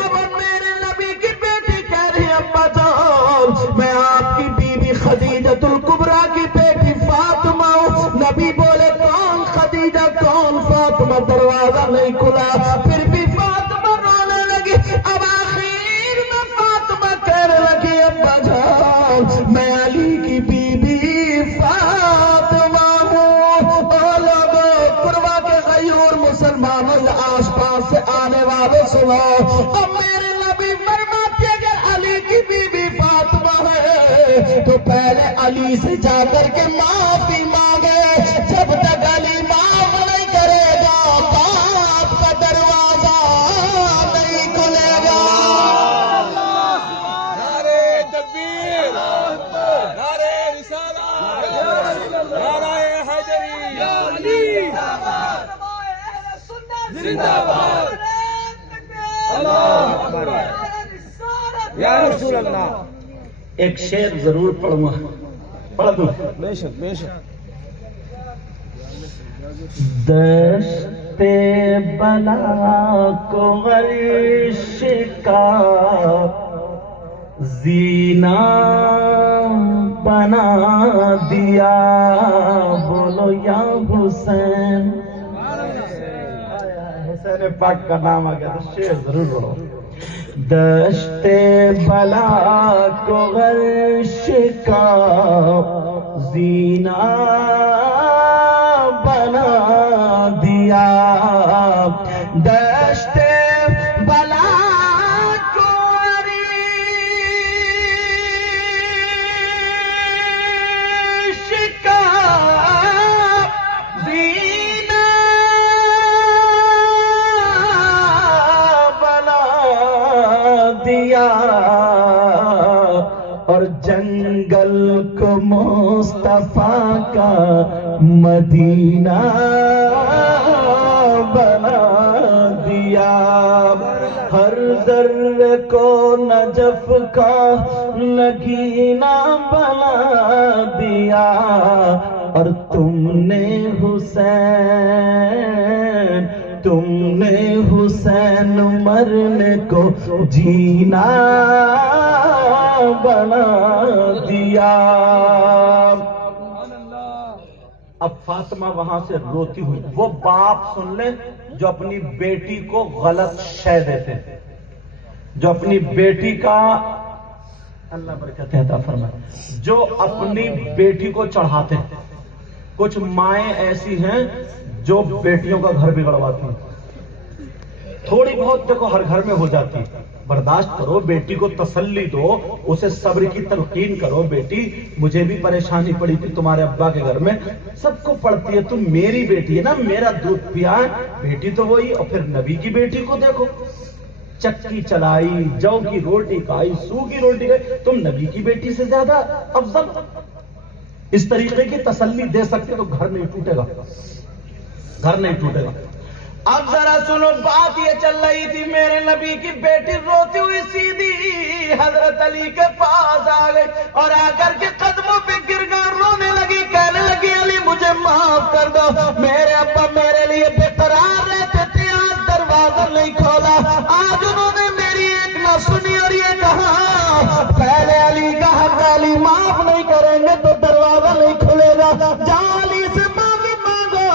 اب میرے نبی کی بیٹی کہہ رہی ابا جان میں آپ کی بیوی خدیجۃ الکبریٰ کی بیٹی فاطمہ ہوں۔ نبی بولے کون خدیجہ کون فاطمہ؟ دروازہ نہیں کھلا، پھر بھی فاطمہ رونے لگی۔ اب آخر میں فاطمہ کہنے لگی ابا جان میں علی کی بیوی فاطمہ ہوں۔ اور لوگوں قربا کے غیور مسلمانوں یا آس پاس سے آنے والے سنو، اب میرے نبی فرماتے اگر علی کی بیوی فاطمہ ہے تو پہلے علی سے جا کر کے معافی مانگے، جب تک علی معاف نہیں کرے گا باپ کا دروازہ نہیں کھلے گا۔ نعرہ تکبیر، نعرہ رسالت، نعرہ حیدری، زندہ باد، اللہ اکبر، یا رسول اللہ۔ ایک شعر ضرور پڑھوں، پڑھ دوں۔ بے شک بے شک۔ دشت بلا کو عرش کا زینہ بنا دیا، بولو یا حسین۔ حسین پاک کا نام آ گیا تو شعر ضرور بولو۔ دشت بلا کو عرش کا زینہ بنا دیا، دشت بلا کو عرش کا زینہ بنا دیا، اور جنگل کو مصطفیٰ کا مدینہ بنا دیا، ہر ذرے کو نجف کا نگینہ بنا دیا، اور تم نے حسین مرنے کو جینا بنا دیا۔ اب فاطمہ وہاں سے روتی ہوئی، وہ باپ سن لیں جو اپنی بیٹی کو غلط شے دیتے، جو اپنی بیٹی کا اللہ برکت عطا فرمائے، جو اپنی بیٹی کو چڑھاتے۔ کچھ مائیں ایسی ہیں جو بیٹیوں کا گھر بگڑواتی ہیں، تھوڑی بہت دیکھو ہر گھر میں ہو جاتی، برداشت کرو، بیٹی کو تسلی دو، اسے صبر کی تلقین کرو، بیٹی مجھے بھی پریشانی پڑی تھی تمہارے ابا کے گھر میں، سب کو پڑتی ہے، تم میری بیٹی ہے نا، میرا دودھ پیا ہے، بیٹی تو وہی۔ اور پھر نبی کی بیٹی کو دیکھو، چکی چلائی، جو کی روٹی کھائی، سو کی روٹی کھائی، تم نبی کی بیٹی سے زیادہ افضل۔ اس طریقے کی تسلی دے سکتے تو گھر نہیں ٹوٹے گا، گھر نہیں ٹوٹے گا۔ اب ذرا سنو، بات یہ چل رہی تھی، میرے نبی کی بیٹی روتی ہوئی سیدھی حضرت علی کے پاس آ گئی، اور آ کر کے قدموں پہ گر کر رونے لگی، کہنے لگی علی مجھے معاف کر دو، میرے ابا میرے لیے بے قرار رہتے تھے، آج دروازہ نہیں کھولا، آج انہوں نے میری ایک نہ سنی، اور یہ کہا پہلے علی کا حق، علی معاف نہیں کریں گے تو دروازہ نہیں کھلے گا، جاؤ علی سے معافی مانگو۔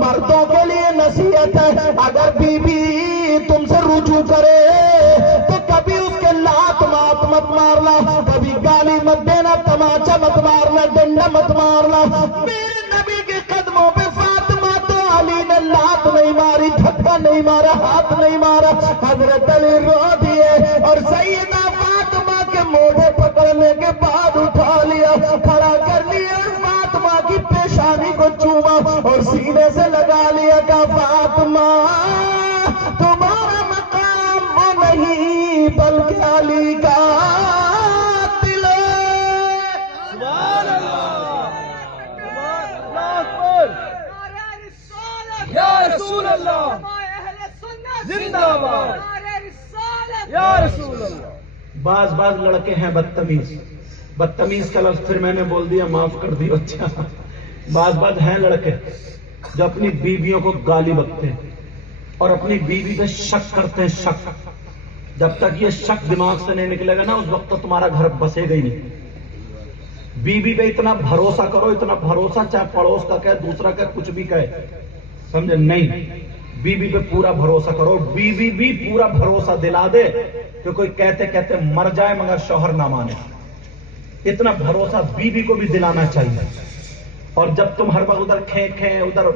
مردوں کے لیے نصیحت ہے، اگر بی بی تم سے رجوع کرے تو کبھی اس کے لات مت مارنا، کبھی گالی مت دینا، تماچا مت مارنا، ڈنڈا مت مارنا۔ میرے نبی کے قدموں پہ فاطمہ تو علی نے لات نہیں ماری، دھکا نہیں مارا، ہاتھ نہیں مارا، حضرت علی رو دیے، اور سیدہ فاطمہ کے موڑے پکڑنے کے بعد اٹھا لیا، کھڑا کر لیا، فاطمہ کی پیشانی کو چوما اور سینے سے لگا لیا، کہا فاطمہ تمہارا مقام وہ نہیں بلکہ علی کا دل ہے۔ سبحان اللہ، اللہ اکبر، یا رسول اللہ، زندہ باد، یا رسول اللہ۔ بعض لڑکے ہیں بدتمیز، بدتمیز کا لفظ پھر میں نے بول دیا، معاف کر دیو۔ اچھا، بعض ہیں لڑکے جو اپنی بیویوں کو گالی بکتے ہیں اور اپنی بیوی پہ شک کرتے ہیں۔ شک، جب تک یہ شک دماغ سے نہیں نکلے گا نا، اس وقت تو تمہارا گھر بسے گا ہی نہیں۔ بیوی پہ اتنا بھروسہ کرو، اتنا بھروسہ، چاہے پڑوس کا کہے، دوسرا کہے، کچھ بھی کہے، سمجھے؟ نہیں، بیوی پہ پورا بھروسہ کرو۔ بیوی بھی پورا بھروسہ دلا دے کہ کوئی کہتے کہتے مر جائے مگر شوہر نہ مانے، اتنا بھروسہ بیوی کو بھی دلانا چاہیے۔ اور جب تم ہر وقت ادھر کھیں ادھر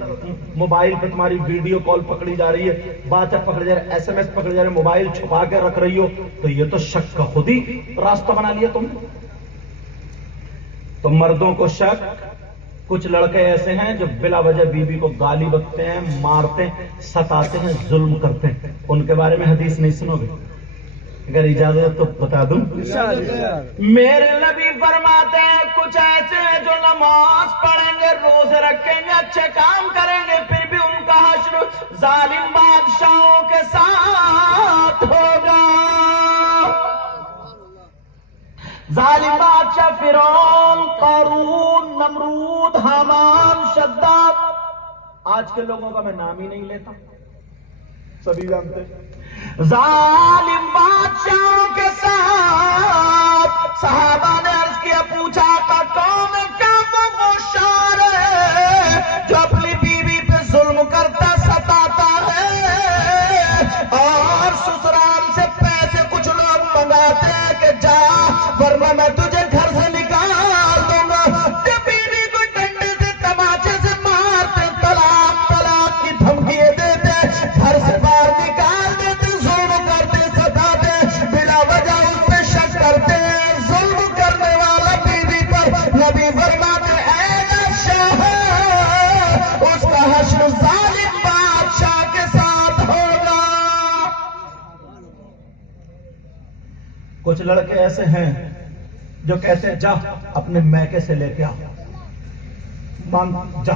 موبائل پہ تمہاری ویڈیو کال پکڑی جا رہی ہے، باتیں پکڑی جا رہی ہے، ایس ایم ایس پکڑی جا رہی ہے، موبائل چھپا کے رکھ رہی ہو، تو یہ تو شک کا خود ہی راستہ بنا لیا تم نے۔ تو مردوں کو شک، کچھ لڑکے ایسے ہیں جو بلا وجہ بیوی کو گالی بکتے ہیں، مارتے ہیں، ستاتے ہیں، ظلم کرتے ہیں۔ ان کے بارے میں حدیث نہیں سنو گے؟ اگر اجازت تو بتا دوں۔ میرے نبی فرماتے ہیں کچھ ایسے ہیں جو نماز پڑھیں گے، روزے رکھیں گے، اچھے کام کریں گے، پھر بھی ان کا حشر ظالم بادشاہوں کے ساتھ ہوگا۔ ظالم بادشاہ فرعون، قارون، نمرود، حامان، شداد، آج کے لوگوں کا میں نام ہی نہیں لیتا، سبھی جانتے ہیں۔ ظالم بادشاہوں کے ساتھ صحابہ نے عرض کیا، پوچھا آقا کون ہے؟ کیا وہ شار ہے جو اپنی بیوی پہ ظلم کرتا، ستاتا ہے اور سسرال سے پیسے کچھ لوگ منگاتے ہیں کہ جا ورنہ میں تجھے گھر سے نکال دوں گا، جب بیوی کو ڈنڈے سے تماچے سے مارتے، طلاق طلاق کی دھمکیاں دیتے، گھر سے باہر نکال دیتے، ظلم کرتے، ستاتے، بلا وجہ اس پہ شک کرتے ہیں، ظلم کرنے والا بیوی پر نبی فرماتے اے شاہ، اس کا حشر ظالم بادشاہ کے ساتھ ہوگا۔ کچھ لڑکے ایسے ہیں جو کہتے ہیں جا اپنے میکے سے لے کے آ، جا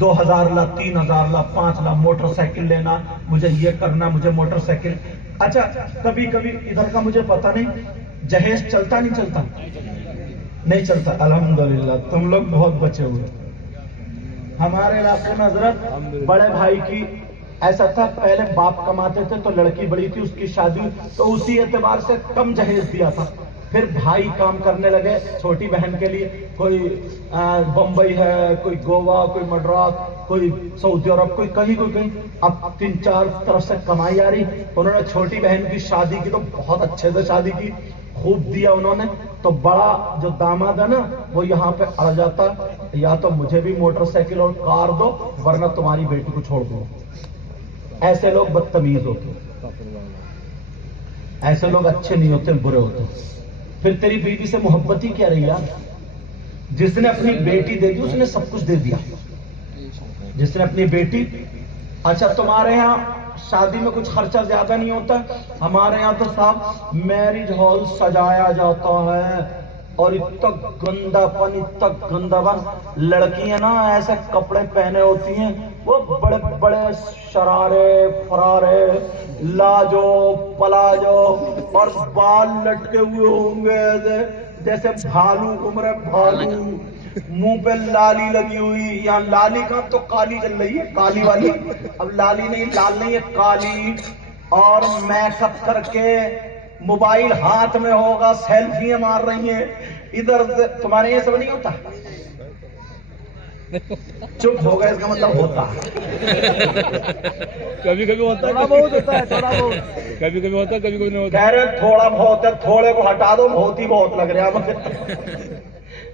2000 لا، 3000 لا، 5 لا، موٹر سائیکل لینا، مجھے یہ کرنا، مجھے موٹر سائیکل۔ اچھا، کبھی کبھی ادھر کا مجھے پتہ نہیں، جہیز چلتا نہیں چلتا؟ نہیں چلتا، الحمدللہ تم لوگ بہت بچے ہوئے۔ ہمارے علاقے میں حضرت بڑے بھائی کی ایسا تھا، پہلے باپ کماتے تھے تو لڑکی بڑی تھی، اس کی شادی تو اسی اعتبار سے کم جہیز دیا تھا، پھر بھائی کام کرنے لگے چھوٹی بہن کے لیے، کوئی بمبئی ہے، کوئی گوا، کوئی مڈراس، کوئی سعودی عرب، کوئی کہیں کوئی کہیں، اب 3-4 طرف سے کمائی آ رہی، انہوں نے چھوٹی بہن کی شادی کی تو بہت اچھے سے شادی کی، خوب دیا انہوں نے، تو بڑا جو داماد ہے نا وہ یہاں پہ اڑ جاتا، یا تو مجھے بھی موٹر سائیکل اور کار دو ورنہ تمہاری بیٹی کو چھوڑ دو۔ ایسے لوگ بدتمیز ہوتے، ایسے لوگ اچھے نہیں ہوتے، برے ہوتے۔ پھر تیری بیوی سے محبت ہی کیا رہی یار؟ جس نے اپنی بیٹی دے دی اس نے سب کچھ دے دیا، جس نے اپنی بیٹی۔ اچھا تمہارے ہاں شادی میں کچھ خرچہ زیادہ نہیں ہوتا، ہمارے ہاں تو صاحب میرج ہال سجایا جاتا ہے، اور اتنا گندا پن، لڑکیاں نا ایسے کپڑے پہنے ہوتی ہیں، وہ بڑے بڑے شرارے فرارے، لاجو پلاجو، اور بال لٹکے ہوئے ہوں گے جیسے بھالو گھوم رہے، بھالو، منہ پہ لالی لگی ہوئی، یا لالی کا تو کالی چل رہی ہے، کالی والی، اب لالی نہیں، لال نہیں ہے، کالی، اور میک اپ کر کے موبائل ہاتھ میں ہوگا، سیلفیاں مار رہی ہیں ادھر سے۔ تمہارے یہ سب نہیں ہوتا؟ چپ ہو گئے، اس کا مطلب ہوتا کبھی کبھی ہوتا ہے، تھوڑا بہت ہوتا ہے، تھوڑا بہت کبھی کبھی ہوتا ہے، کبھی کبھی نہیں ہوتا۔ کہہ رہے تھوڑا بہت ہے، تھوڑے کو ہٹا دو، بہت ہی بہت لگ رہا ہے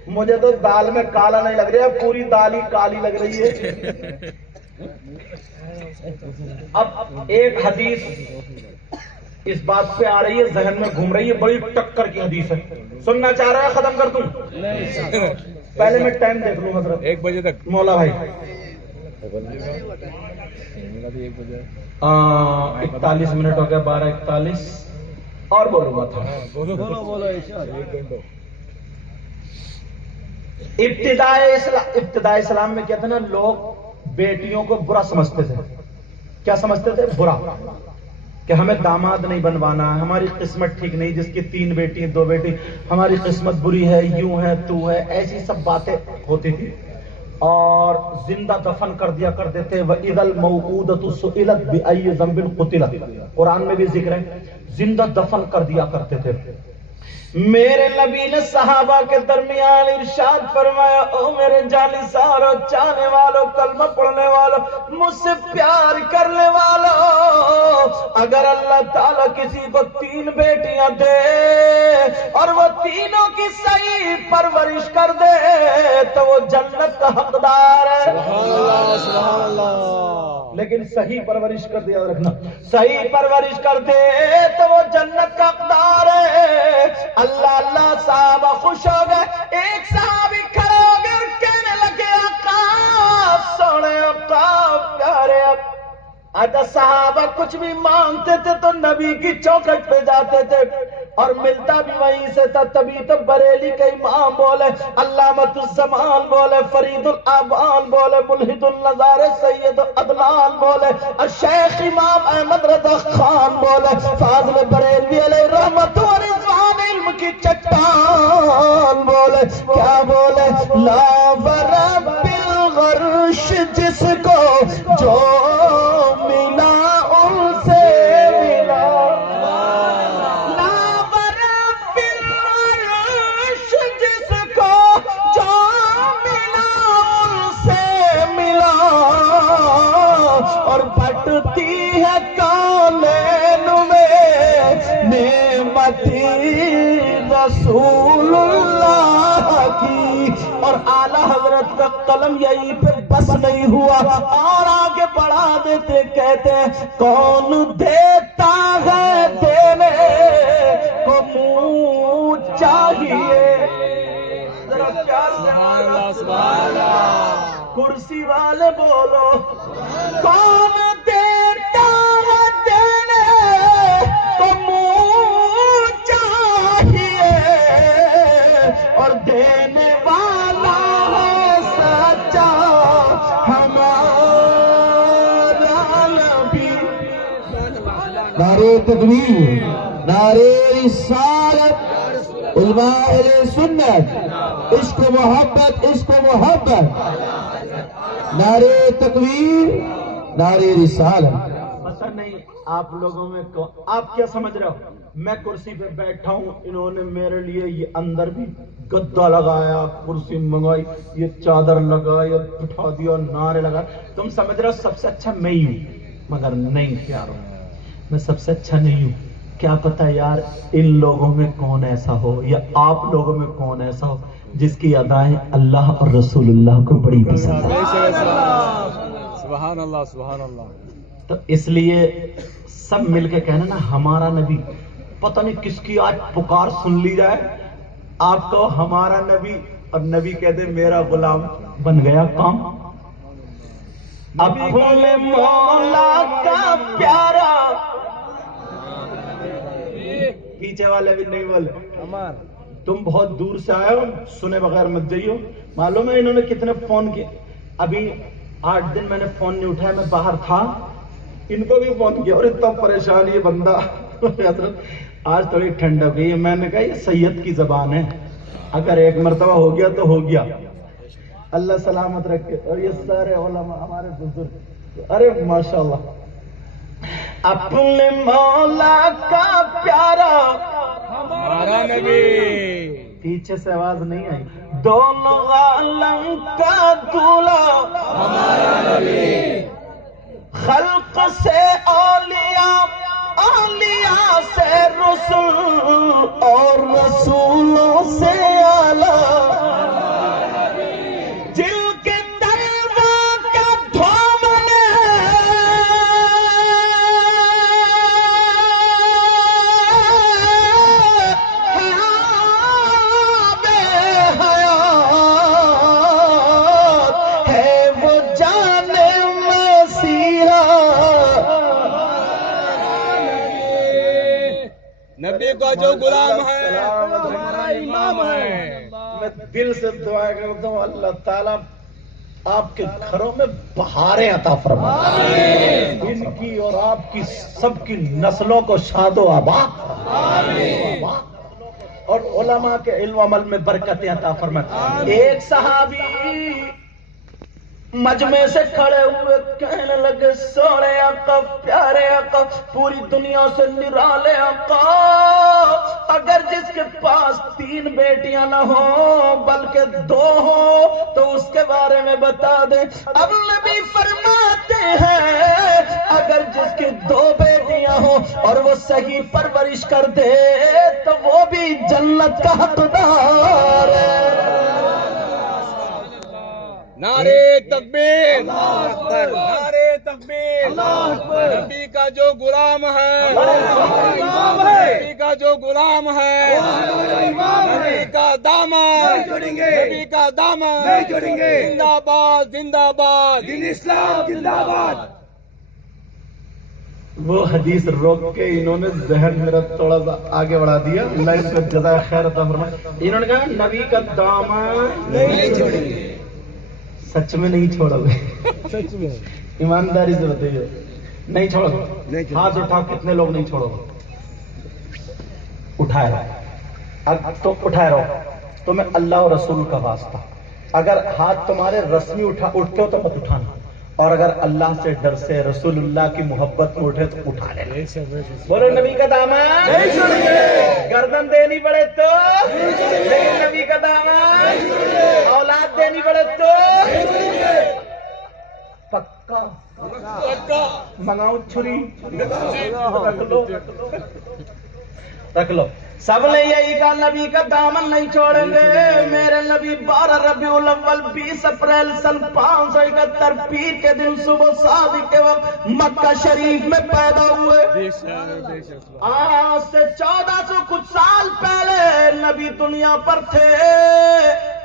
مجھے تو دال میں کالا نہیں لگ رہا، پوری دال ہی کالی لگ رہی ہے۔ اب ایک حدیث اس بات پہ آ رہی ہے، ذہن میں گھوم رہی ہے، بڑی ٹکر کی حدیث ہے، سننا چاہ رہا ہے؟ ختم کر دوں؟ پہلے میں ٹائم دیکھ لوں حضرت، 1 بجے تک مولا بھائی 41 منٹ ہو گیا، 12:41 اور بولوں گا تھا۔ ابتدائی اسلام میں کیا تھا نا، لوگ بیٹیوں کو برا سمجھتے تھے، کیا سمجھتے تھے؟ برا۔ کہ ہمیں داماد نہیں بنوانا ہے، ہماری قسمت ٹھیک نہیں، جس کی 3 بیٹی 2 بیٹی، ہماری قسمت بری ہے، یوں ہے تو ہے، ایسی سب باتیں ہوتی تھی، اور زندہ دفن کر دیا کرتے تھے۔ وَإِذَا الْمَوْءُودَةُ سُئِلَتْ بِأَيِّ ذَنبٍ قُتِلَتْ، قرآن میں بھی ذکر ہے، زندہ دفن کر دیا کرتے تھے۔ میرے نبی نے صحابہ کے درمیان ارشاد فرمایا، او میرے جالسارو، چاہنے والو، کلمہ پڑھنے والو، مجھ سے پیار کرنے والو، اگر اللہ تعالیٰ کسی کو 3 بیٹیاں دے اور وہ تینوں کی صحیح پرورش کر دے تو وہ جنت کا حقدار ہے۔ سبحان اللہ سبحان اللہ۔ لیکن صحیح پرورش کر دیا رکھنا، صحیح پرورش کر دے تو وہ جنت کا حقدار ہے۔ اللہ اللہ، صحابہ خوش ہو گئے۔ ایک صحابی کھڑے ہو گئے اور کہنے لگے، آقا سونے، آقا پیارے، آقا صحابہ کچھ بھی مانگتے تھے تو نبی کی چوکھٹ پہ جاتے تھے اور ملتا بھی وہیں سے تھا۔ تبھی تو بریلی کے امام بولے، علامۃ الزمان بولے، فرید الابان بولے، ملحد النظار سید عدنان بولے، الشیخ امام احمد رضا خان بولے، فاضل بریلوی علیہ رحمت و رضوان علم کی چٹان بولے، کیا بولے؟ لا ورب الغرش، جس کو جو ملا ان سے ملا، لا ورب العرش، جس کو جو ملا ان سے ملا، اور بٹتی ہے کونین میں نعمتی رسول اللہ کی۔ اور اعلیٰ حضرت کا قلم یہیں پہ بس نہیں ہوا، اور آگے بڑھا دیتے، کہتے ہیں کون دیتا ہے دینے کو منہ چاہیے، ذرا پیار سے سبحان اللہ سبحان اللہ۔ کرسی والے بولو، کون دیتا ہے دینے کو منہ چاہیے، اور دینے والا ہے سچا ہمارا نبی۔ نعرہ تکبیر، نعرہ رسالت، علماء اہل سنت، عشق و محبت، عشق و محبت، نعرہ تکبیر، نعرہ رسالت۔ پتہ نہیں آپ لوگوں میں آپ کیا سمجھ رہے ہو؟ میں کرسی پہ بیٹھا ہوں، انہوں نے میرے لیے یہ اندر بھی گدا لگایا، کرسی منگائی، یہ چادر لگائی، بٹھا دیا، نعرے لگا۔ تم سمجھ رہے ہو سب سے اچھا میں ہی ہوں، مگر نہیں پیارو، میں سب سے اچھا نہیں ہوں۔ کیا پتا یار ان لوگوں میں کون ایسا ہو، یا آپ لوگوں میں کون ایسا ہو جس کی ادائیں اللہ اور رسول اللہ کو بڑی پسند ہے۔ سبحان اللہ سبحان اللہ۔ تو اس لیے سب مل کے کہنا نا، ہمارا نبی، پتہ نہیں کس کی آج پکار سن لی جائے، آپ کو ہمارا نبی، اور نبی کہہ دے میرا غلام، بن گیا کام۔ اپنے مولا کا پیارا، پیچھے والے بھی نہیں بولے، تم بہت دور سے آئے ہو، سنے بغیر مت جائیو۔ معلوم ہے انہوں نے کتنے فون کیے، ابھی 8 دن میں نے فون نہیں اٹھایا، میں باہر تھا، ان کو بھی فون کیا، اور اتنا پریشان یہ بندہ۔ حضرت آج تھوڑی ٹھنڈ ہو گئی ہے، میں نے کہا یہ سید کی زبان ہے، اگر ایک مرتبہ ہو گیا تو ہو گیا، اللہ سلامت رکھے۔ اور یہ سارے علماء ہمارے بزرگ، ارے ماشاءاللہ، اپنے مولا کا پیارا ہمارا نبی، پیچھے سے آواز نہیں آئی، دونوں عالم کا دولہ ہمارا نبی، خلق سے اولیاء، اولیاء سے رسول، اور رسولوں سے اعلیٰ، جن کے دربار کا دھومن ہے وہ جان مسیحا۔ نبی کا جو غلام ہے ہمارا امام ہے۔ میں دل سے دعا کرتا ہوں اللہ تعالیٰ آپ کے گھروں میں بہاریں عطا فرمائے، ان کی اور آپ کی سب کی نسلوں کو شاد و آباد، اور علماء کے علم و عمل میں برکتیں عطا فرمائے۔ ایک صحابی مجمع سے کھڑے ہوئے کہنے لگے سونے آقا، پیارے آقا، پوری دنیا سے نرالے آقا، اگر جس کے پاس 3 بیٹیاں نہ ہوں بلکہ 2 ہوں تو اس کے بارے میں بتا دیں۔ اب نبی فرماتے ہیں اگر جس کی 2 بیٹیاں ہوں اور وہ صحیح پرورش کر دے تو وہ بھی جنت کا حقدار ہے۔ نعرے تکبیر، نعرے تکبیر، نبی کا جو غلام ہے، نبی کا جو غلام ہے، نبی کا دامن، نبی کا دامن، زندہ باد، زندہ باد، دین اسلام زندہ باد۔ وہ حدیث روک کے انہوں نے ذہن میرا تھوڑا سا آگے بڑھا دیا، اللہ ان کو جزائے خیر عطا فرمائے۔ انہوں نے کہا نبی کا دامن نہیں چھوڑیں گے، سچ میں نہیں چھوڑو گے؟ سچ میں ایمانداری سے بتائیے، نہیں چھوڑو گے؟ ہاتھ اٹھا، کتنے لوگ نہیں چھوڑو گے؟ اٹھائے رہو، اب تو اٹھائے رہو، تمہیں اللہ اور رسول کا واسطہ، اگر ہاتھ تمہارے رسمی اٹھتے ہو تو مت اٹھانا، اور اگر اللہ سے ڈر سے رسول اللہ کی محبت میں اٹھے تو اٹھا لینا۔ بولو نبی کا دامن نہیں چھوڑیں گے، گردن دینی پڑے تو، لیکن نبی کا دامن، اولاد دینی پڑے تو پکا منگاؤ چھری، رکھ لو۔ سب نے یہی کہا نبی کا دامن نہیں چھوڑیں گے۔ میرے نبی 12 ربیع الاول 20 اپریل سن 571 پیر کے دن صبح صادق کے وقت مکہ شریف میں پیدا ہوئے۔ آج سے 1400 کچھ سال پہلے نبی دنیا پر تھے۔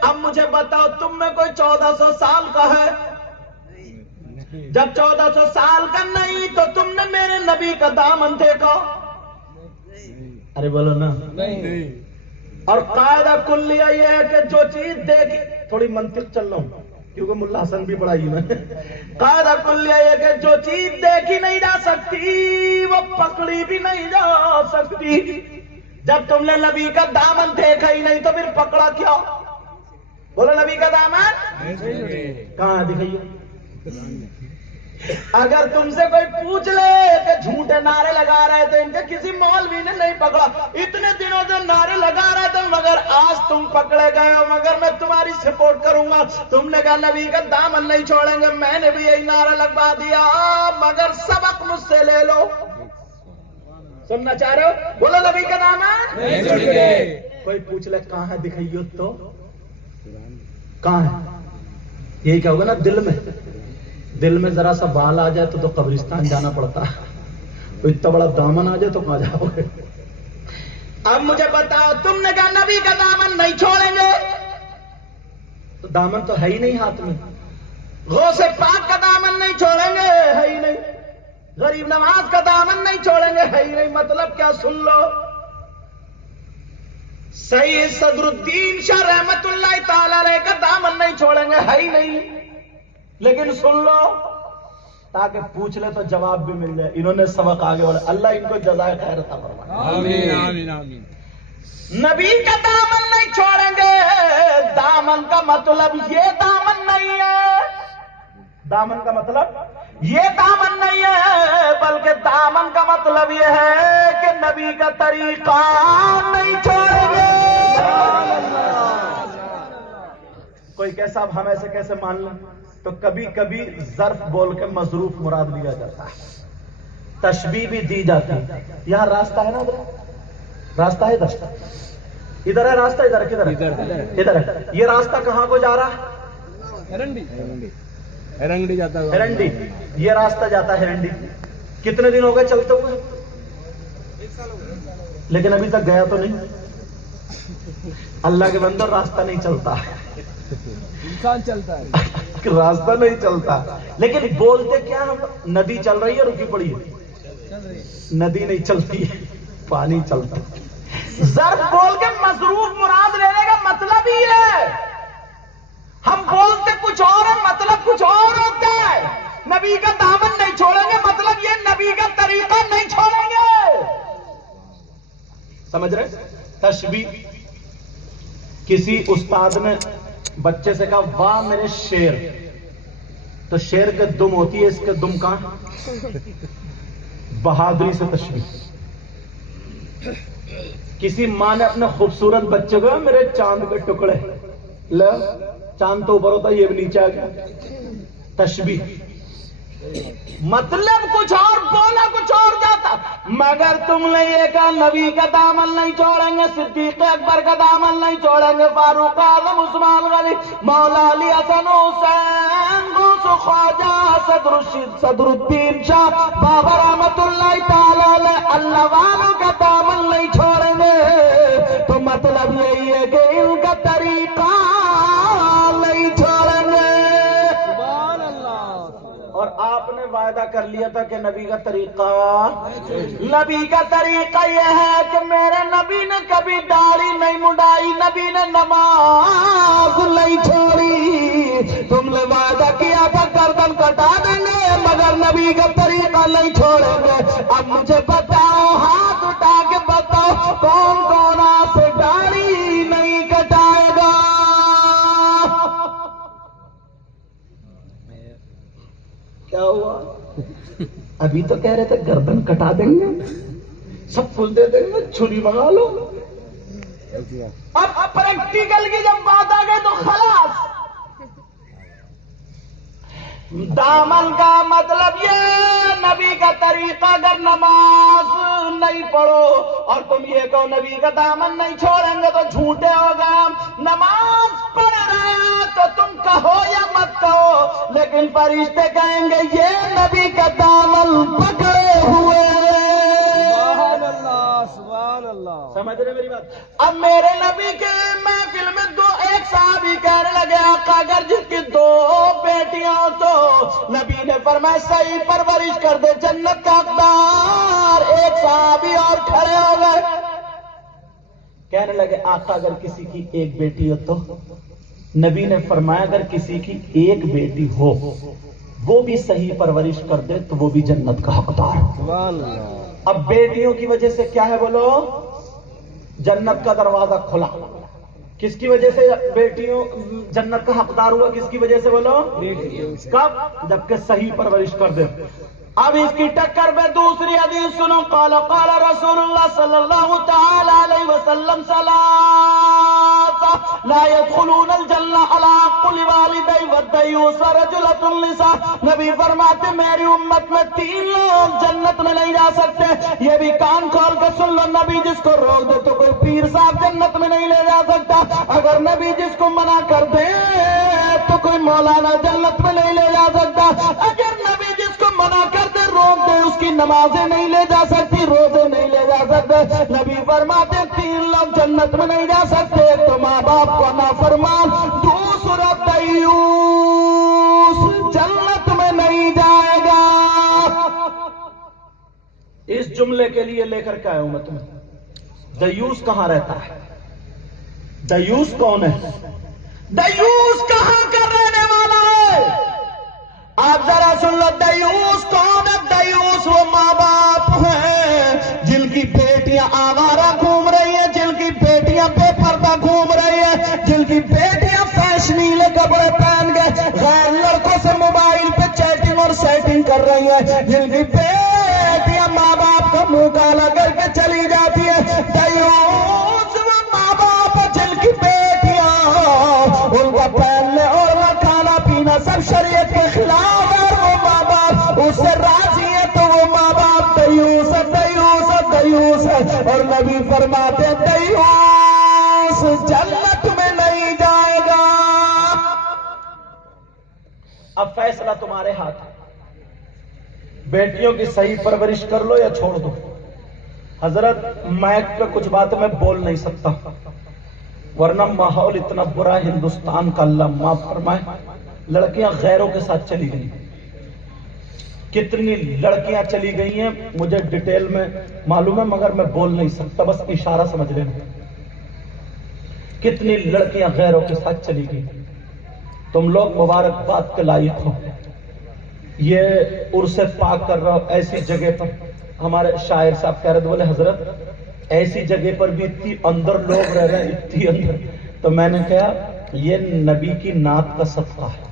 اب مجھے بتاؤ تم میں کوئی 1400 سال کا ہے؟ جب 1400 سال کا نہیں تو تم نے میرے نبی کا دامن دیکھا؟ ارے بولو نا۔ اور قاعدہ کلیہ یہ ہے کہ جو چیز دیکھی، تھوڑی منطق چل رہا ہوں کیونکہ ملا حسن بھی پڑھائی میں، قاعدہ کلیہ یہ کہ جو چیز دیکھی نہیں جا سکتی وہ پکڑی بھی نہیں جا سکتی۔ جب تم نے نبی کا دامن دیکھا ہی نہیں تو پھر پکڑا کیا؟ بولو نبی کا دامن کہاں ہے، دکھائیے۔ اگر تم سے کوئی پوچھ لے کہ جھوٹے نعرے لگا رہے تھے ان کے کسی مولوی نے نہیں پکڑا، اتنے دنوں سے نعرے لگا رہے تھے مگر آج تم پکڑے گئے ہو، مگر میں تمہاری سپورٹ کروں گا۔ تم نے کہا نبی کا دامن نہیں چھوڑیں گے، میں نے بھی یہی نعرہ لگوا دیا، مگر سبق مجھ سے لے لو۔ سننا چاہ رہے ہو؟ بولو نبی کا دامن نہیں چھوڑیں گے۔ کوئی پوچھ لے کہاں ہے، دکھائیے تو کہاں ہے؟ یہی کیا ہوگا نا، دل میں ذرا سا بال آ جائے تو قبرستان جانا پڑتا ہے، اتنا بڑا دامن آ جائے تو کہاں جاؤ گے؟ اب مجھے بتاؤ، تم نے کہا نبی کا دامن نہیں چھوڑیں گے، تو دامن تو ہے ہی نہیں ہاتھ میں۔ غوث پاک کا دامن نہیں چھوڑیں گے، ہے ہی نہیں۔ غریب نواز کا دامن نہیں چھوڑیں گے، ہے ہی نہیں۔ مطلب کیا؟ سن لو، سید صدر الدین شاہ رحمت اللہ تعالی علیہ کا دامن نہیں چھوڑیں گے، ہے ہی نہیں۔ لیکن سن لو تاکہ پوچھ لے تو جواب بھی مل جائے۔ انہوں نے سبق آگے بڑھا، اللہ ان کو جزائے خیر عطا فرمائے۔ آمین آمین آمین۔ نبی کا دامن نہیں چھوڑیں گے، دامن کا مطلب یہ دامن نہیں ہے، دامن کا مطلب یہ دامن نہیں ہے، بلکہ دامن کا مطلب یہ ہے کہ نبی کا طریقہ نہیں چھوڑیں گے۔ کوئی کہہ صاحب ہم ایسے کیسے مان لیں؟ تو کبھی کبھی ظرف بول کے مظروف مراد لیا جاتا ہے، تشبیہ بھی دی جاتی ہے۔ یہاں راستہ ہے نا، ادھر راستہ ہے، ادھر ہے راستہ، ادھر کدھر ہے؟ ادھر ہے۔ یہ راستہ کہاں کو جا رہا ہے؟ ہرنگی جاتا ہے، ہرنڈی۔ یہ راستہ جاتا ہے ہرنڈی۔ کتنے دن ہو گئے چلتے ہوئے؟ لیکن ابھی تک گیا تو نہیں۔ اللہ کے بندر راستہ نہیں چلتا، انسان چلتا ہے، راستہ نہیں چلتا، لیکن بولتے کیا ہم؟ ندی چل رہی ہے، رکی پڑی ہے۔ ندی نہیں چلتی ہے، پانی چلتا ہے۔ ظرف بول کے مصروف مراد لینے کا مطلب ہی ہے ہم بولتے کچھ اور ہے، مطلب کچھ اور ہوتا ہے. نبی کا دامن نہیں چھوڑیں گے مطلب یہ نبی کا طریقہ نہیں چھوڑیں گے. سمجھ رہے؟ تشبیہ. کسی استاد نے بچے سے کہا واہ میرے شیر، تو شیر کے دم ہوتی ہے، اس کے دم کہاں؟ بہادری سے تشبیہ. کسی ماں نے اپنے خوبصورت بچے کو میرے چاند کے ٹکڑے، لو چاند تو اوپر ہوتا یہ بھی نیچے آ گیا. تشبیہ. مطلب کچھ اور بولا کچھ اور جاتا. مگر تم نے یہ کہا نبی کا دامن نہیں چھوڑیں گے، صدیق اکبر کا دامن نہیں چھوڑیں گے، فاروق اعظم، عثمان غنی، مولا علی، حسن حسین، غوث خواجہ، صدر الدین شاہ، بابا رحمت اللہ تعالی علیہ، اللہ والوں کا دامن نہیں چھوڑیں گے. تو مطلب یہی ہے کہ ان کا طریقہ نہیں چھوڑیں گے. اور آپ نے وعدہ کر لیا تھا کہ نبی کا طریقہ یہ ہے کہ میرے نبی نے کبھی داڑھی نہیں مڈائی، نبی نے نماز نہیں چھوڑی. تم نے وعدہ کیا تھا گردن کٹا دیں گے مگر نبی کا طریقہ نہیں چھوڑیں گے. اب مجھے بتاؤ، ہاتھ اٹھا کے بتاؤ کون کون آپ سے داڑھی نہیں کٹائے گا؟ کیا ہوا؟ ابھی تو کہہ رہے تھے گردن کٹا دیں گے، سب کچھ دے دیں گے، چھری منگا لو. اب پریکٹیکل کی جب بات آ گئی تو خلاص. دامن کا مطلب یہ نبی کا طریقہ. اگر نماز نہیں پڑھو اور تم یہ کہو نبی کا دامن نہیں چھوڑیں گے تو جھوٹے ہو گئے. نماز پڑھ رہے ہیں تو تم کہو یا مت کہو، لیکن فرشتے کہیں گے یہ نبی کا دامن پکڑے ہوئے. سبحان اللہ. سمجھ رہے میری بات؟ اب میرے نبی کے محفل میں ایک صحابی کہنے لگے آقا اگر جس کی 2 بیٹیاں ہو تو نبی نے فرمایا صحیح پرورش کر دے جنت کا حقدار. ایک صحابی اور کھڑے ہو گئے، کہنے لگے آقا اگر کسی کی 1 بیٹی ہو تو؟ نبی نے فرمایا اگر کسی کی 1 بیٹی ہو وہ بھی صحیح پرورش کر دے تو وہ بھی جنت کا حقدار. سبحان اللہ. اب بیٹیوں کی وجہ سے کیا ہے بولو؟ جنت کا دروازہ کھلا. کس کی وجہ سے بیٹیوں جنت کا حقدار ہوا؟ کس کی وجہ سے بولو؟ کب؟ جبکہ صحیح پرورش کر دے. اب اس کی ٹکر میں دوسری حدیث سنو. قال قال رسول اللہ صلی اللہ تعالی علیہ وسلم ثلاثہ لا يدخلون الجنہ علی کل والدی والدیوس ورجلۃ النساء. نبی فرماتے میری امت میں 3 لوگ جنت میں نہیں جا سکتے. یہ بھی کان کھول کے سن لو، نبی جس کو روک دے تو کوئی پیر صاحب جنت میں نہیں لے جا سکتا. اگر نبی جس کو منع کر دے تو کوئی مولانا جنت میں نہیں لے جا سکتا. اگر نبی جس کو منع کر دے روک دے اس کی نمازیں نہیں لے جا سکتی، روزے نہیں لے جا سکتے. نبی فرماتے 3 لوگ جنت میں نہیں جا سکتے. تو ماں باپ کو نافرمان، دوسرا دیوس جنت میں نہیں جائے گا. اس جملے کے لیے لے کر کے آیا ہوں میں تمہیں. دیوس کہاں رہتا ہے؟ دیوس کون ہے؟ دیوس کہاں کا رہنے والا ہے؟ آپ ذرا سن لو. دیوس کون ہے؟ دیوس وہ ماں باپ ہیں جن کی بیٹیاں آوارہ گھوم رہی ہیں، جن کی بیٹیاں بے پردہ گھوم رہی ہیں، جن کی بیٹیاں فیشنیلے کپڑے پہن کے غیر لڑکوں سے موبائل پہ چیٹنگ اور سیٹنگ کر رہی ہیں، جن کی بیٹیاں ماں باپ کا منہ کالا کر کے چلی جاتی ہے. دیوس وہ ماں باپ جن کی بیٹیاں ان کا پہننے اور کھانا پینا سب شریعت کے خلاف ہے، وہ ماں باپ اس سے راضی ہے تو وہ ماں باپ دیوس ہے، دیوس ہے، دیوس ہے. اور نبی فرماتے دیوس جنت میں نہیں جائے گا. اب فیصلہ تمہارے ہاتھ ہے. بیٹیوں کی صحیح پرورش کر لو یا چھوڑ دو. حضرت مائک پہ کچھ باتیں میں بول نہیں سکتا ورنہ ماحول اتنا برا ہندوستان کا. اللہ معاف فرمائے. لڑکیاں غیروں کے ساتھ چلی گئی. کتنی لڑکیاں چلی گئی ہیں مجھے ڈیٹیل میں معلوم ہے مگر میں بول نہیں سکتا، بس اشارہ سمجھ لینا. کتنی لڑکیاں غیروں کے ساتھ چلی گئی. تم لوگ مبارکباد کے لائق ہو. یہ عرس پاک کر رہا ہو ایسی جگہ پر. ہمارے شاعر صاحب کہہ رہے تھے، بولے حضرت ایسی جگہ پر بھی اتنی اندر لوگ رہ رہے ہیں، اتنی اندر. تو میں نے کہا یہ نبی کی نعت کا صدقہ ہے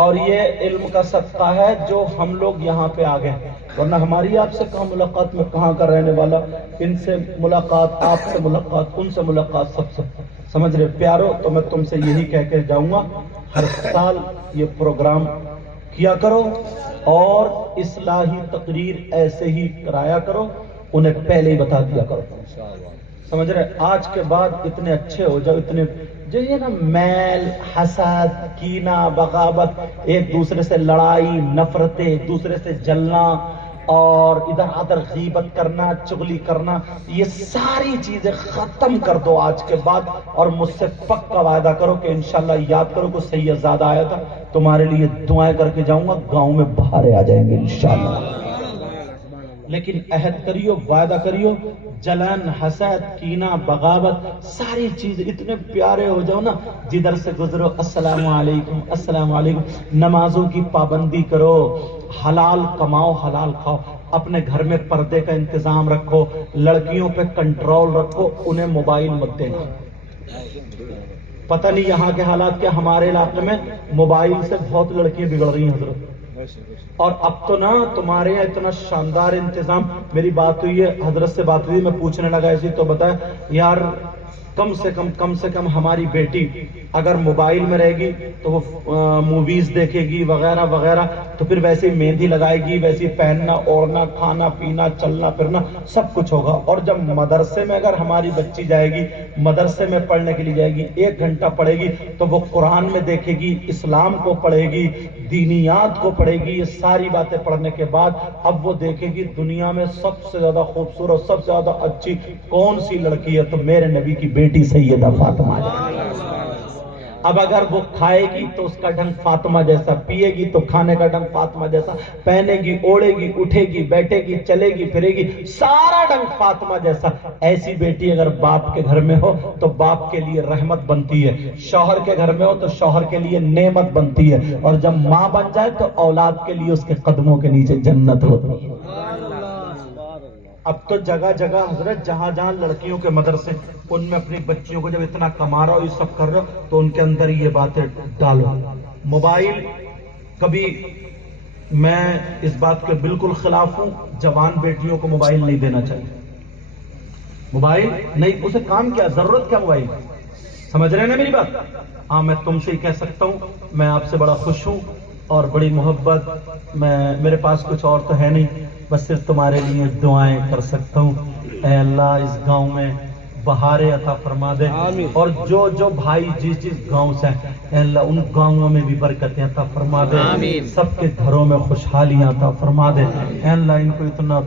اور یہ علم کا صدقہ ہے جو ہم لوگ یہاں پہ آ گئے. ورنہ ہماری آپ سے کہاں ملاقات، میں کہاں کا رہنے والا، ان سے ملاقات، آپ سے ملاقات، ان سے ملاقات، سب سمجھ رہے پیارو. تو میں تم سے یہی کہہ کے جاؤں گا، ہر سال یہ پروگرام کیا کرو اور اصلاحی تقریر ایسے ہی کرایا کرو، انہیں پہلے ہی بتا دیا کرو. سمجھ رہے آج کے بعد اتنے اچھے ہو جاؤ، اتنے جو یہ نا میل، حسد، کینہ، بغاوت، ایک دوسرے سے لڑائی، نفرتیں، ایک دوسرے سے جلنا اور ادھر ادھر غیبت کرنا، چغلی کرنا، یہ ساری چیزیں ختم کر دو آج کے بعد. اور مجھ سے پکا وعدہ کرو کہ انشاءاللہ یاد کرو کہ سید زادہ آیا تھا، تمہارے لیے دعائیں کر کے جاؤں گا، گاؤں میں بہارے آ جائیں گے انشاءاللہ. لیکن عہد کریو، وعدہ کریو، جلن، حسد، کینہ، بغاوت، ساری چیز اتنے پیارے ہو جاؤ نا، جدھر سے گزرو السلام علیکم السلام علیکم. نمازوں کی پابندی کرو، حلال کماؤ، حلال کھاؤ، اپنے گھر میں پردے کا انتظام رکھو، لڑکیوں پہ کنٹرول رکھو، انہیں موبائل مت دینا. پتہ نہیں یہاں کے حالات کیا، ہمارے علاقے میں موبائل سے بہت لڑکیاں بگڑ رہی ہیں حضرت. اور اب تو نا تمہارے یہاں اتنا شاندار انتظام. میری بات ہوئی ہے حضرت سے، بات ہوئی، میں پوچھنے لگا ایسی، تو بتایا یار کم سے کم ہماری بیٹی اگر موبائل میں رہے گی تو وہ موویز دیکھے گی وغیرہ وغیرہ، تو پھر ویسے ہی مہندی لگائے گی، ویسے ہی پہننا اوڑھنا، کھانا پینا، چلنا پھرنا سب کچھ ہوگا. اور جب مدرسے میں اگر ہماری بچی جائے گی، مدرسے میں پڑھنے کے لیے جائے گی، 1 گھنٹہ پڑھے گی تو وہ قرآن میں دیکھے گی، اسلام کو پڑھے گی، دینیات کو پڑھے گی. یہ ساری باتیں پڑھنے کے بعد اب وہ دیکھے گی دنیا میں سب سے زیادہ خوبصورت، سب سے زیادہ اچھی کون سی لڑکی ہے، تو میرے نبی کی بیٹی سیدہ فاطمہ ہے. اب اگر وہ کھائے گی تو اس کا ڈھنگ فاطمہ جیسا، پیے گی تو کھانے کا ڈھنگ فاطمہ جیسا، پہنے گی، اوڑھے گی، اٹھے گی، بیٹھے گی، چلے گی، پھرے گی، سارا ڈھنگ فاطمہ جیسا. ایسی بیٹی اگر باپ کے گھر میں ہو تو باپ کے لیے رحمت بنتی ہے، شوہر کے گھر میں ہو تو شوہر کے لیے نعمت بنتی ہے، اور جب ماں بن جائے تو اولاد کے لیے اس کے قدموں کے نیچے جنت ہوتی ہے. اب تو جگہ جگہ حضرت جہاں جہاں لڑکیوں کے مدرسے، ان میں اپنی بچیوں کو جب اتنا کما رہا ہو، یہ سب کر رہا ہو، تو ان کے اندر یہ باتیں ڈالو. موبائل کبھی، میں اس بات کے بالکل خلاف ہوں، جوان بیٹیوں کو موبائل نہیں دینا چاہیے. موبائل نہیں، اسے کام کیا، ضرورت کیا موبائل. سمجھ رہے ہیں نا میری بات؟ ہاں میں تم سے ہی کہہ سکتا ہوں، میں آپ سے بڑا خوش ہوں اور بڑی محبت، میرے پاس کچھ اور تو ہے نہیں، بس صرف تمہارے لیے دعائیں کر سکتا ہوں. اے اللہ اس گاؤں میں بہاریں عطا فرما دے، اور جو جو بھائی جس جس گاؤں سے ہیں، اے اللہ ان گاؤں میں بھی برکتیں عطا فرما دے، سب کے گھروں میں خوشحالیاں عطا فرما دے. اے اللہ ان کو اتنا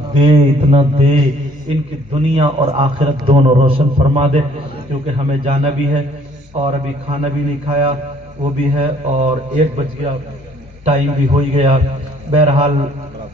دے، ان کی دنیا اور آخرت دونوں روشن فرما دے، کیونکہ ہمیں جانا بھی ہے اور ابھی کھانا بھی نہیں کھایا، وہ بھی ہے، اور 1 بج گیا، ٹائم بھی ہو ہی گیا. بہرحال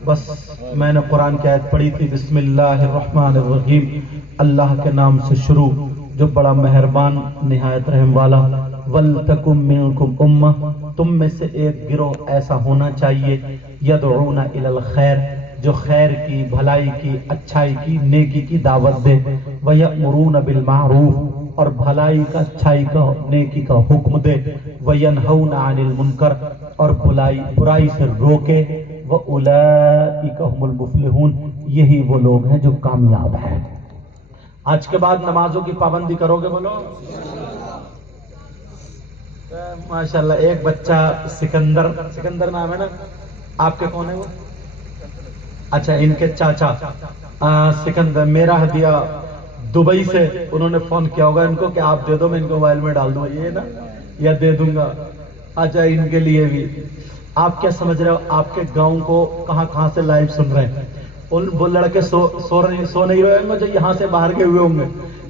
بس میں نے قرآن کی آیت پڑھی تھی، بسم اللہ الرحمن الرحیم، اللہ کے نام سے شروع جو بڑا مہربان نہایت رحم والا. وَلْتَكُمْ مِنْكُمْ أُمَّةٌ، تم میں سے ایک گروہ ایسا ہونا چاہیے، يَدْعُونَ إِلَى الْخَيْرِ، جو خیر کی، بھلائی کی، اچھائی کی، نیکی کی دعوت دے. وَيَأْمُرُونَ بِالْمَعْرُوفِ، اور بھلائی کا، اچھائی کا، نیکی کا حکم دے. وَيَنْهَوْنَ عَنِ الْمُنْكَرِ، اور برائی سے روکے. وَأُولَئِكَ هُمُ الْمُفْلِحُونَ، یہی وہ لوگ ہیں جو کامیاب ہیں. آج کے بعد نمازوں کی پابندی کرو گے؟ بولو ماشاءاللہ. ایک بچہ سکندر نام ہے نا آپ کے، کون ہے وہ؟ اچھا ان کے چاچا سکندر، میرا ہدیہ دبئی سے، انہوں نے فون کیا ہوگا ان کو کہ آپ دے دو، میں ان کو موبائل میں ڈال دوں، یہ نا یا دے دوں گا. اچھا ان کے لیے بھی، آپ کیا سمجھ رہے ہو، آپ کے گاؤں کو کہاں سے لائیو سن رہے ہیں، وہ لڑکے سو نہیں رہے ہوں گے جو یہاں سے باہر کے ہوئے ہوں گے.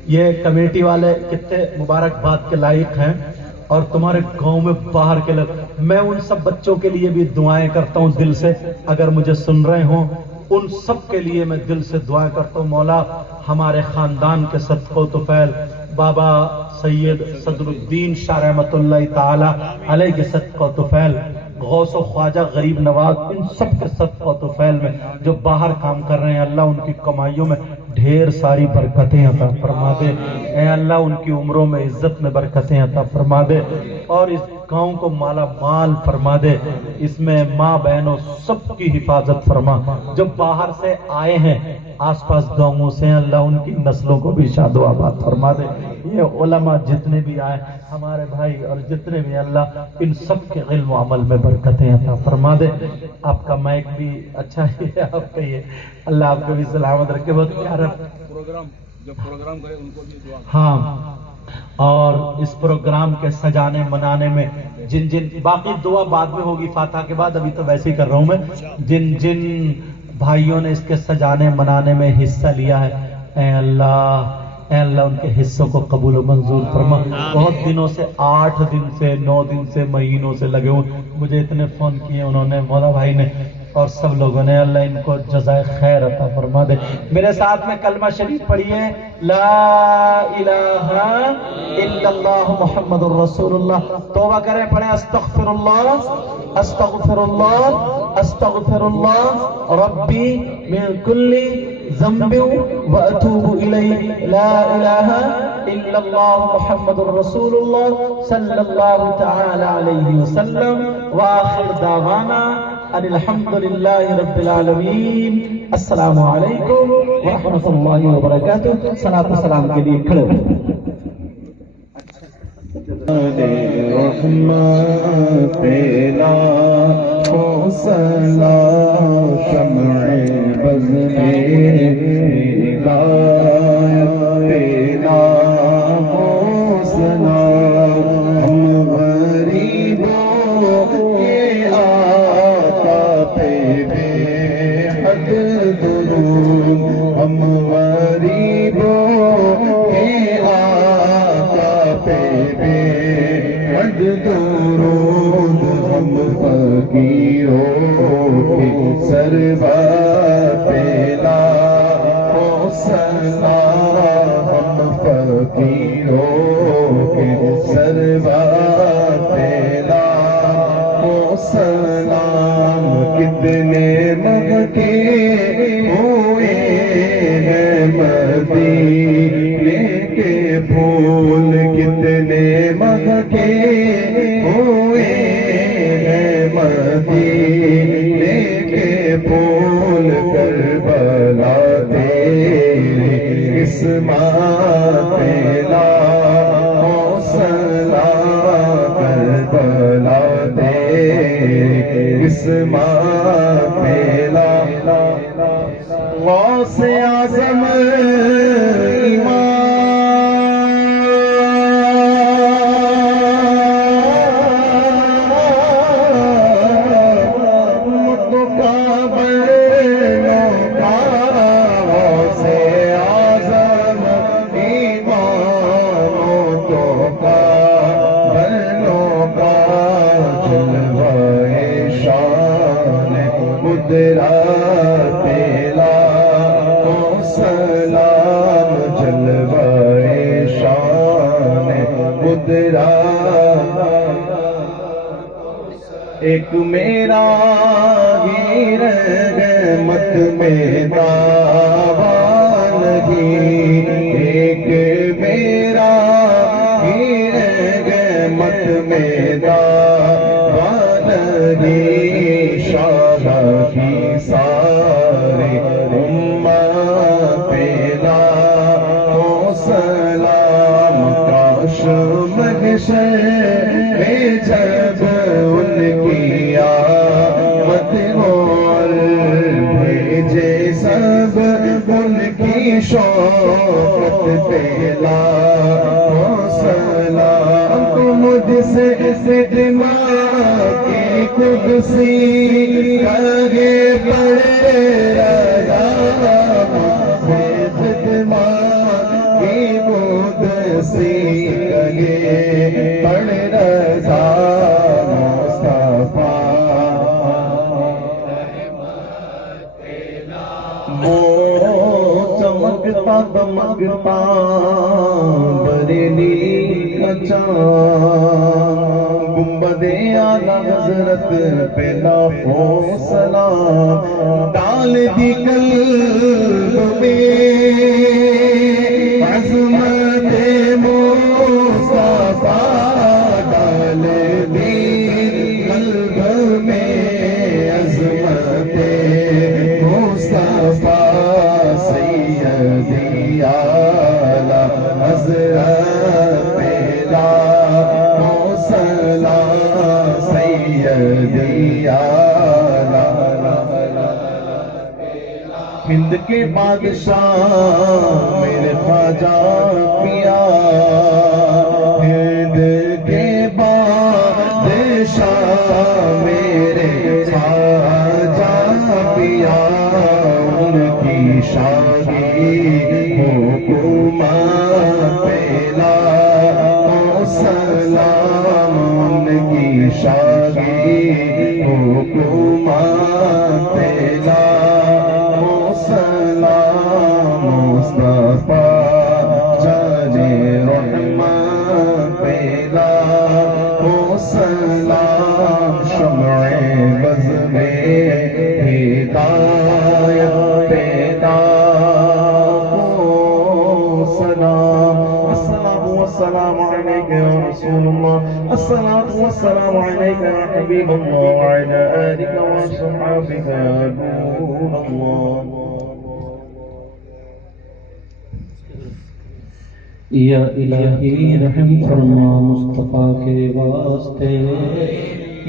یہ کمیٹی والے کتنے مبارکباد کے لائق ہیں، اور تمہارے گاؤں میں باہر کے لوگ. میں ان سب بچوں کے لیے بھی دعائیں کرتا ہوں دل سے، اگر مجھے سن رہے ہوں ان سب کے لیے میں دل سے دعائیں کرتا ہوں، مولا ہمارے خاندان کے صدقہ و طفیل بابا سید صدر الدین شاہ رحمۃ اللہ تعالی علیہ کے صدقہ و طفیل، غوث و خواجہ غریب نواز، ان سب کے صدقہ و طفیل میں جو باہر کام کر رہے ہیں اللہ ان کی کمائیوں میں ڈھیر ساری برکتیں عطا فرما دے، اے اللہ ان کی عمروں میں عزت میں برکتیں عطا فرما دے، اور اس گاؤں کو مالا مال فرما دے، اس میں ماں بہنوں سب کی حفاظت فرما، جو باہر سے آئے ہیں آس پاس گاؤں سے اللہ ان کی نسلوں کو بھی شاد و آباد فرما دے، یہ علماء جتنے بھی آئے ہمارے بھائی اور جتنے بھی اللہ ان سب کے علم و عمل میں برکتیں عطا فرما دے۔ آپ کا مائک بھی اچھا ہے، آپ کا یہ اللہ آپ کو بھی سلامت رکھے، بہت پیارا پروگرام کرے ان کو بھی دعا۔ ہاں، اور اس پروگرام کے سجانے منانے میں جن جن باقی دعا بعد میں ہوگی فاتحہ کے بعد، ابھی تو ویسے ہی کر رہا ہوں میں، جن جن بھائیوں نے اس کے سجانے منانے میں حصہ لیا ہے، اے اللہ ان کے حصوں کو قبول و منظور فرما۔ بہت دنوں سے 8 دن سے 9 دن سے مہینوں سے لگے ہوئے، مجھے اتنے فون کیے انہوں نے، مولا بھائی نے اور سب لوگوں نے، اللہ ان کو جزائے خیر عطا فرما دے۔ میرے ساتھ میں کلمہ شریف پڑھیے، لا الہ الا اللہ محمد الرسول اللہ۔ توبہ کریں، پڑھیں استغفر اللہ استغفر اللہ استغفر اللہ ربی من کل ذنب واتوب الیہ، لا الہ الا اللہ محمد الرسول اللہ صلی اللہ تعالی علیہ وسلم، وآخر دعوانا ان الحمد للہ رب العالمین۔ السلام علیکم ورحمۃ اللہ وبرکاتہ۔ صلاۃ و سلام کے لیے کھڑے ہو۔ رحمت پیلا حوصلہ شمع بز میں ہدایت پیلا حوصلہ ہم غریبوں کے آقا پہ بے حد درود، ہم غریبوں کے آقا پہ بے حد درود، ہم فقیروں کے سرور پیلا حوصلہ، ہم فقیروں کے سرور پیلا حوصلہ، کتنے مہکے ہوئے ہیں مدینے کے پھول، کتنے مہکے ہوئے ہیں مدینے کے پھول، کربلا تیرے قسمت پیلا حوصلہ، کربلا تیرے قسمت پیلا، غوث اعظم ایک میرا ہی رحمت میں دعویٰ نہیں، ایک میرا ہی رحمت میں دعویٰ نہیں، شاہ کی سارے امت پیلا سلام، کاش محشر میں جب ان کی آمد ہو، بھیجے سب ان کی شوقت پیلا سلام، تو مجھ سے دماغ کی قدسی آگے بڑھے رہا، لگے پڑھ رضا مصطفیٰ، وہ چمک چمکتا دمکتا بریلی کا چاند، گنبد اعلیٰ حضرت پہ لاکھوں سلام، ڈال دی قلب میں عظمت مصطفیٰ، ڈال دی قلب میں عظمت مصطفیٰ، سیدی اعلیٰ حضرت پہ لاکھوں سلام، سیدی اعلیٰ ہند کے بادشاہ میرے خواجہ پیا، ہند کے بادشاہ میرے خواجہ پیا، ان کی شادی حکومت پہ لاکھوں سلام، ان کی شادی حکومت پہ لاکھوں سلام، مصطفیٰ جانے رحمت پہ لاکھوں سلام، شمع بز میں ہدایت پہ لاکھوں سلام، السلام والسلام علیک یا رسول اللہ، السلام والسلام علیک یا حبیب اللہ، وعلی آلک وصحبہ یا نور اللہ۔ یا الہی رحم فرما مصطفیٰ کے واسطے،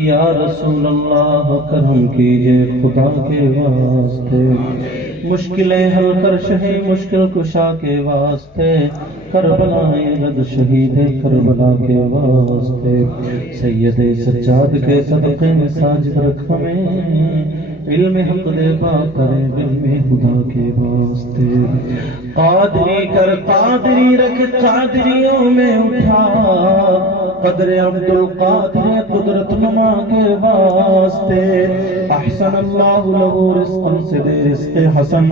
یا رسول اللہ کرم کیجئے خدا کے واسطے، مشکلیں حل کر شہی مشکل کشا کے واسطے، کربلا رد شہید کربلا کے واسطے، سید سجاد کے صدقے میں ساجد رکھ ہمیں، علم حق دے بات کرے علم خدا کے واسطے، قادری کر قادری رکھ قادریوں میں اٹھا، قدر عبد القادر قدرت نما کے واسطے، احسن اللہ لہ رزقا سے دے رزق حسن،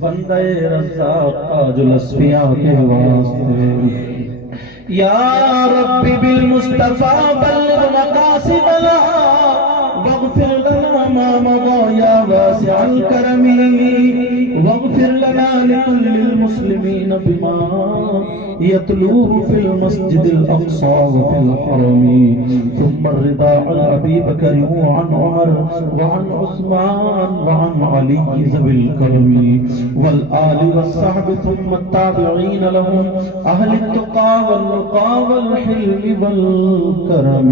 بندہ رزاق تاج الاسفیاء کے واسطے، یا رب بالمصطفیٰ بلغ مقاصدنا واغفر لنا ما مضى یا واسع الکرم، واغفر لنا لكل المسلمين بما يتلوه في المسجد الأقصى وفي الحرم، ثم الرضا عن أبي بكر وعن عمر وعن عثمان وعن علي ذوي الكرم والآل والصحب، ثم التابعين لهم أهل التقى والنقى والحلم والكرم۔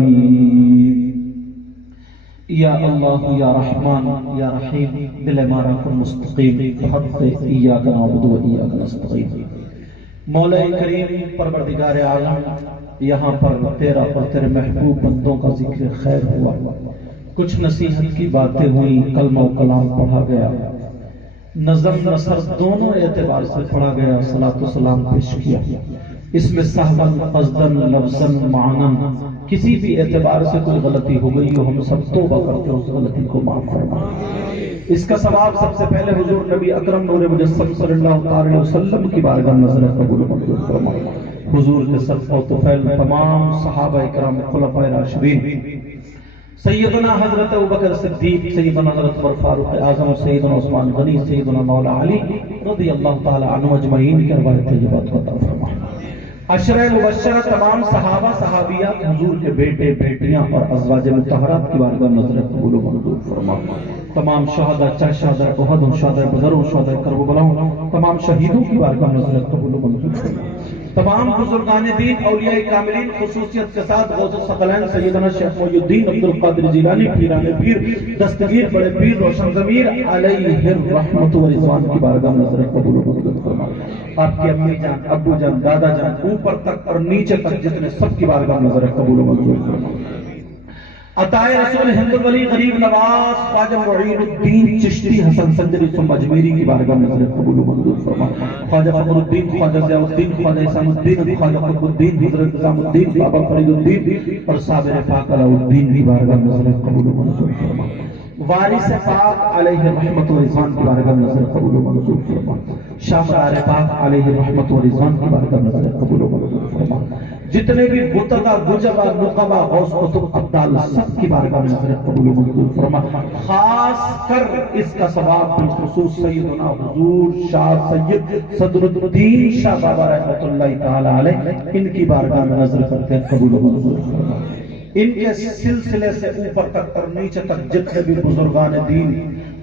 یا اللہ یا رحمان یا رحیم، دل ہمارا کن مستقیم، بحق ایاک نعبد و ایاک نستعین۔ مولا کریم پروردگار عالم، یہاں پر تیرا اور تیرے محبوب بندوں کا ذکر خیر ہوا، کچھ نصیحت کی باتیں ہوئیں، کلمہ و کلام پڑھا گیا، نظم نثر دونوں اعتبار سے پڑھا گیا، صلاۃ و سلام پیش کیا، اس میں صحباً قصداً لفظاً معناً کسی بھی اعتبار سے کوئی غلطی ہو گئی ہو، ہم سب توبہ کرتے اس غلطی کو معاف فرما۔ اس کا ثواب سب سے پہلے حضور نبی اکرم نور مجسم صلی اللہ علیہ وسلم کی بارگاہ نظر قبول منظور فرما، حضور کے صدقہ و طفیل تمام صحابہ اکرام خلفائے راشدین، سیدنا حضرت ابوبکر صدیق، سیدنا حضرت عمر فاروق اعظم، سیدنا عثمان غنی، سیدنا مولا علی رضی اللہ تعالی عنہ اجمعین کی ارواح طیبات کو عطا فرما۔ عشرہ مبشرہ تمام صحابہ صحابیات، حضور کے بیٹے بیٹیاں اور ازواج مطہرات کی بارگاہ نظر قبول و منظور فرما۔ تمام شہداء، چاہے شہداء احد ہوں، شہداء بدر ہوں، شہداء کربلا ہوں، تمام شہیدوں کی بارگاہ نظر قبول و منظور فرما۔ تمام بزرگان دین، اولیاء کاملین، خصوصیت کے ساتھ غوث الثقلین سیدنا شیخ محی الدین عبد القادر جیلانی، پیران پیر، دستگیر بڑے پیر، روشن ضمیر علیہ الرحمت و رضوان کی بارگاہ نظر قبول و منظور فرما۔ آپ کی امی جان، ابو جان، دادا جان، اوپر تک اور نیچے تک جتنے سب کی بارگاہ نظر قبول و منظور فرما۔ عطائے رسول ہند ولی غریب نواز خواجہ معین الدین چشتی حسن سنجری ثم اجمیری کی بارگاہ نظر قبول و منظور فرما۔ خواجہ فخر الدین، خواجہ ضیاء الدین، خواجہ احسان الدین، خواجہ قطب الدین، حضرت نظام الدین، بابا فرید الدین اور صابر پاک علاء الدین کی بارگاہ نظر قبول و منظور فرما۔ وارث پاک علیہ رحمت و رضوان کی بارگاہ میں نظر قبول و منظور فرما، شاہ مدار پاک علیہ رحمت و رضوان کی بارگاہ میں نظر قبول و منظور فرما، جتنے بھی بتگا گجبا نقبا غوث قطب ابدال سب کی بارگاہ میں نظر قبول و منظور فرما، خاص کر اس کا ثواب بالخصوص سیدنا حضور شاہ سید صدر الدین شاہ بابا رحمت اللہ تعالی علیہ ان کی بارگاہ میں نظر کرتے ہیں قبول و منظور فرما۔ ان کے سلسلے سے اوپر تک اور نیچے تک جتنے بھی بزرگان دین،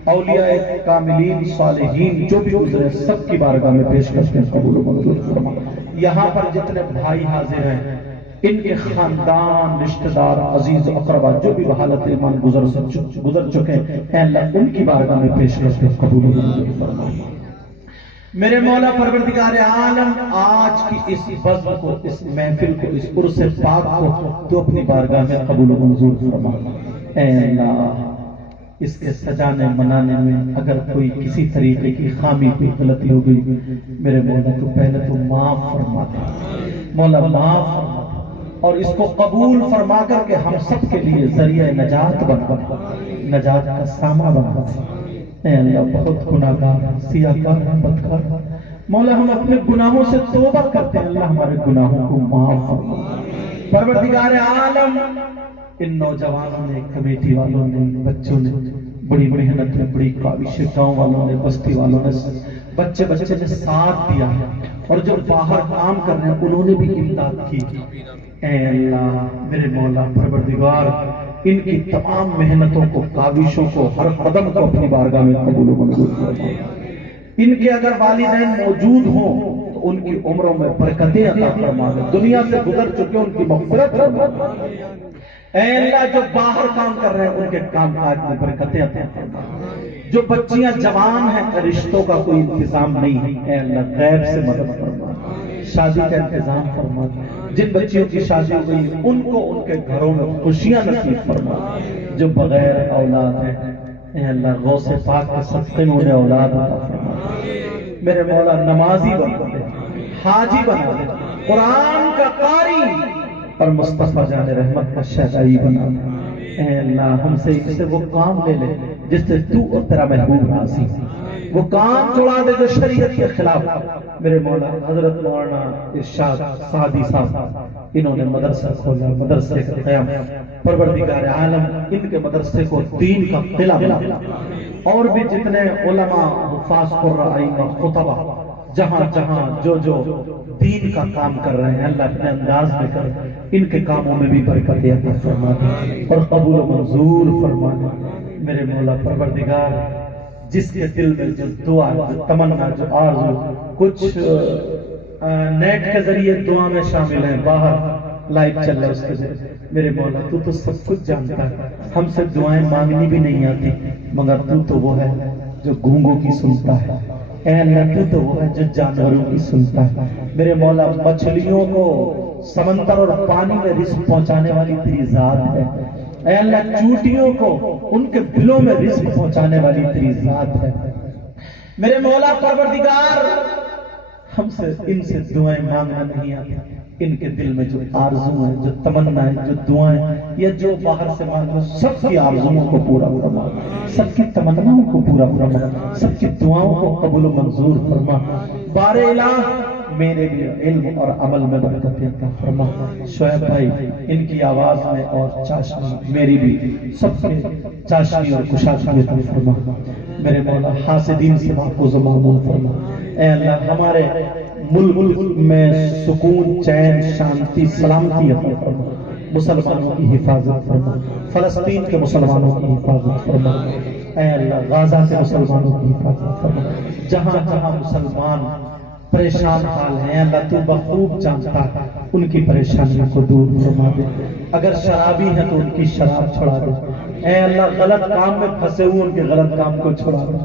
اولیاء کاملین، صالحین جو بھی گزرے سب کی بارگاہ میں پیش کرتے ہیں قبول و منظور فرما۔ یہاں پر جتنے بھائی حاضر ہیں، ان کے خاندان، رشتہ دار، عزیز اقربا جو بھی بحالت ایمان گزر چکے ہیں، اے اللہ ان کی بارگاہ میں پیش کرتے ہیں قبول و منظور فرما۔ میرے مولا پروردگار عالم، آج کی اس بزم کو، اس محفل کو، اس عرس پاک کو تو اپنی بارگاہ میں قبول و منظور فرما۔ اے اللہ اس کے سجانے منانے میں اگر کوئی کسی طریقے کی خامی، کوئی غلطی ہو گئی، میرے مولا تو پہلے تو معاف فرما دے، مولا معاف فرما دے، اور اس کو قبول فرما کر کے ہم سب کے لیے ذریعہ نجات بنا دے، نجات کا ساما بنا دے۔ اے اللہ بہت گناہگار، سیاہکار، بدکار، مولا ہم اپنے گناہوں سے توبہ کرتے ہیں، اللہ ہمارے گناہوں کو معاف فرما۔ پروردگار عالم، ان نوجوانوں نے، کمیٹی والوں نے، بچوں نے بڑی محنت میں، بڑی کاوش، گاؤں والوں نے، بستی والوں نے، بچے نے ساتھ دیا ہے، اور جو باہر کام کر رہے ہیں انہوں نے بھی امداد کی۔ اے اللہ میرے مولا پروردگار، ان کی تمام محنتوں کو، کاوشوں کو، ہر قدم کو اپنی بارگاہ میں قبول و منظور فرما۔ ان کے اگر والدین موجود ہوں تو ان کی عمروں میں برکتیں عطا فرما دے، دنیا سے گزر چکے ان کی مغفرت فرما دے۔ اے اللہ جو باہر کام کر رہے ہیں ان کے کام کاج میں برکتیں عطا فرما، جو بچیاں جوان ہیں رشتوں کا کوئی انتظام نہیں ہے، اے اللہ غیب سے مدد فرما، شادی کا انتظام فرما، جن بچیوں کی شادی ہو گئی ان کو ان کے گھروں میں خوشیاں نصیب فرما، جو بغیر اولاد ہیں اے اللہ غوث پاک کے صدقے میں انہیں اولاد عطا فرما، میرے مولا نمازی بنا دے، حاجی بنا دے، قرآن کا قاری اور مصطفیٰ جان رحمت کا شہدائی بنا دے۔ اے اللہ ہم سے وہ کام لے لے جس سے تو اور تیرا محبوب راضی، وہ کام چھوڑا دے جو شریعت کے خلاف۔ میرے مولا حضرت مولانا ارشاد سعدی صاحب انہوں نے مدرسہ کھولا، مدرسے کا قیام، پروردگار عالم ان کے مدرسے کو دین کا قلعہ بنا، اور بھی جتنے علماء، حفاظ قرآن، خطبہ جہاں جو دین کا کام کر رہے ہیں، اللہ اپنے انداز میں کر ان کے کاموں میں بھی برکت عطا فرما دے اور قبول و منظور فرما دے۔ میرے مولا پروردگار جس کے دل میں جو دعا، جو تمنا، جو آرزو، کچھ نیٹ کے ذریعے دعا میں شامل ہیں، باہر لائیو چل رہا ہے اس کے ذریعے، میرے مولا تو سب کچھ جانتا ہے، ہم سے دعائیں مانگنی بھی نہیں آتی، مگر تو وہ ہے جو گونگوں کی سنتا ہے، اے اللہ تو وہ ہے جو جانوروں کی سنتا ہے، میرے مولا مچھلیوں کو سمندر اور پانی میں رزق پہنچانے والی تیری ذات ہے، اے اللہ چوٹیوں کو ان کے دلوں میں رزق پہنچانے والی تیری ذات ہے، میرے مولا پروردگار ہم سے ان سے دعائیں مانگنا نہیں آتی، ان کے دل میں جو آرزو ہے، جو تمنا ہے، جو دعائیں یا جو باہر سے مانگو، سب کی آرزوؤں کو پورا فرما، سب کی تمناؤں کو پورا فرما، سب کی دعاؤں کو قبول و منظور فرما، بار الہ میرے لیے علم اور عمل میں برکت عطا فرما۔ شعیب بھائی ان کی آواز میں اور چاشنی، میری بھی سب کے چاشنی اور کشاشنی عطا فرما، میرے مولا حاسدین سے محفوظ و معمول فرما، اے اللہ ہمارے ملک میں سکون، چین، شانتی، سلامتی عطا فرما، مسلمانوں کی حفاظت فرما، فلسطین کے مسلمانوں کی حفاظت فرما، اے اللہ غازہ کے مسلمانوں کی حفاظت فرما، جہاں مسلمان پریشان حال ہیں اللہ تو بخوب جانتا ہے، ان کی پریشانیوں کو دور فرما دے، اگر شرابی ہیں تو ان کی شراب چھڑا دے، اے اللہ غلط کام میں پھنسے ہوئے ان کے غلط کام کو چھڑا دے،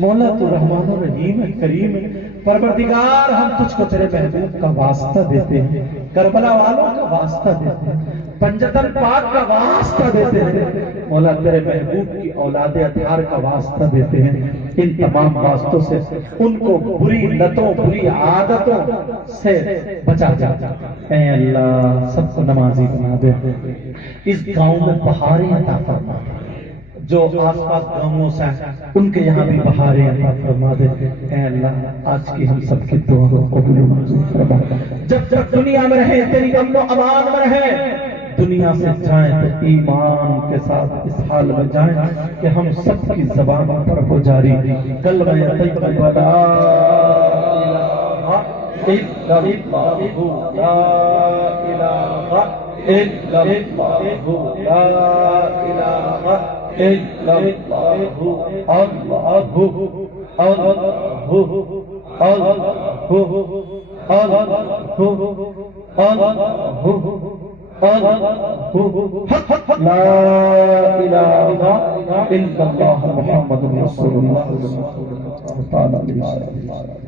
مولا تو رحمان و رحیم ہے، کریم ہے، پروردگار ہم تجھ کو تیرے محبوب کا واسطہ دیتے ہیں، کربلا والوں کا واسطہ دیتے ہیں، پنجتن پاک کا واسطہ دیتے ہیں، مولا تیرے محبوب کی اولاد اطہار کا واسطہ دیتے ہیں، ان تمام واسطوں سے ان کو بری لتوں، بری عادتوں سے بچا جا، اے اللہ سب کو نمازی بنا دے، اس گاؤں میں بہاری عطا فرما، جو آس پاس گاؤں سے ہیں ان کے یہاں بھی بہاریں عطا فرما دے۔ اے اللہ آج کی ہم سب کی دعا کو قبول و منظور فرما۔ جب تک دنیا میں رہے تیری امن و امان میں رہے، دنیا سے جائیں تو ایمان کے ساتھ اس حال میں جائیں کہ ہم سب کی زبان پر ہو جاری کلمہ طیبہ لا الہ الا اللہ لا الہ الا اللہ لا الہ الا محمد رسول اللہ صلی اللہ علیہ وسلم۔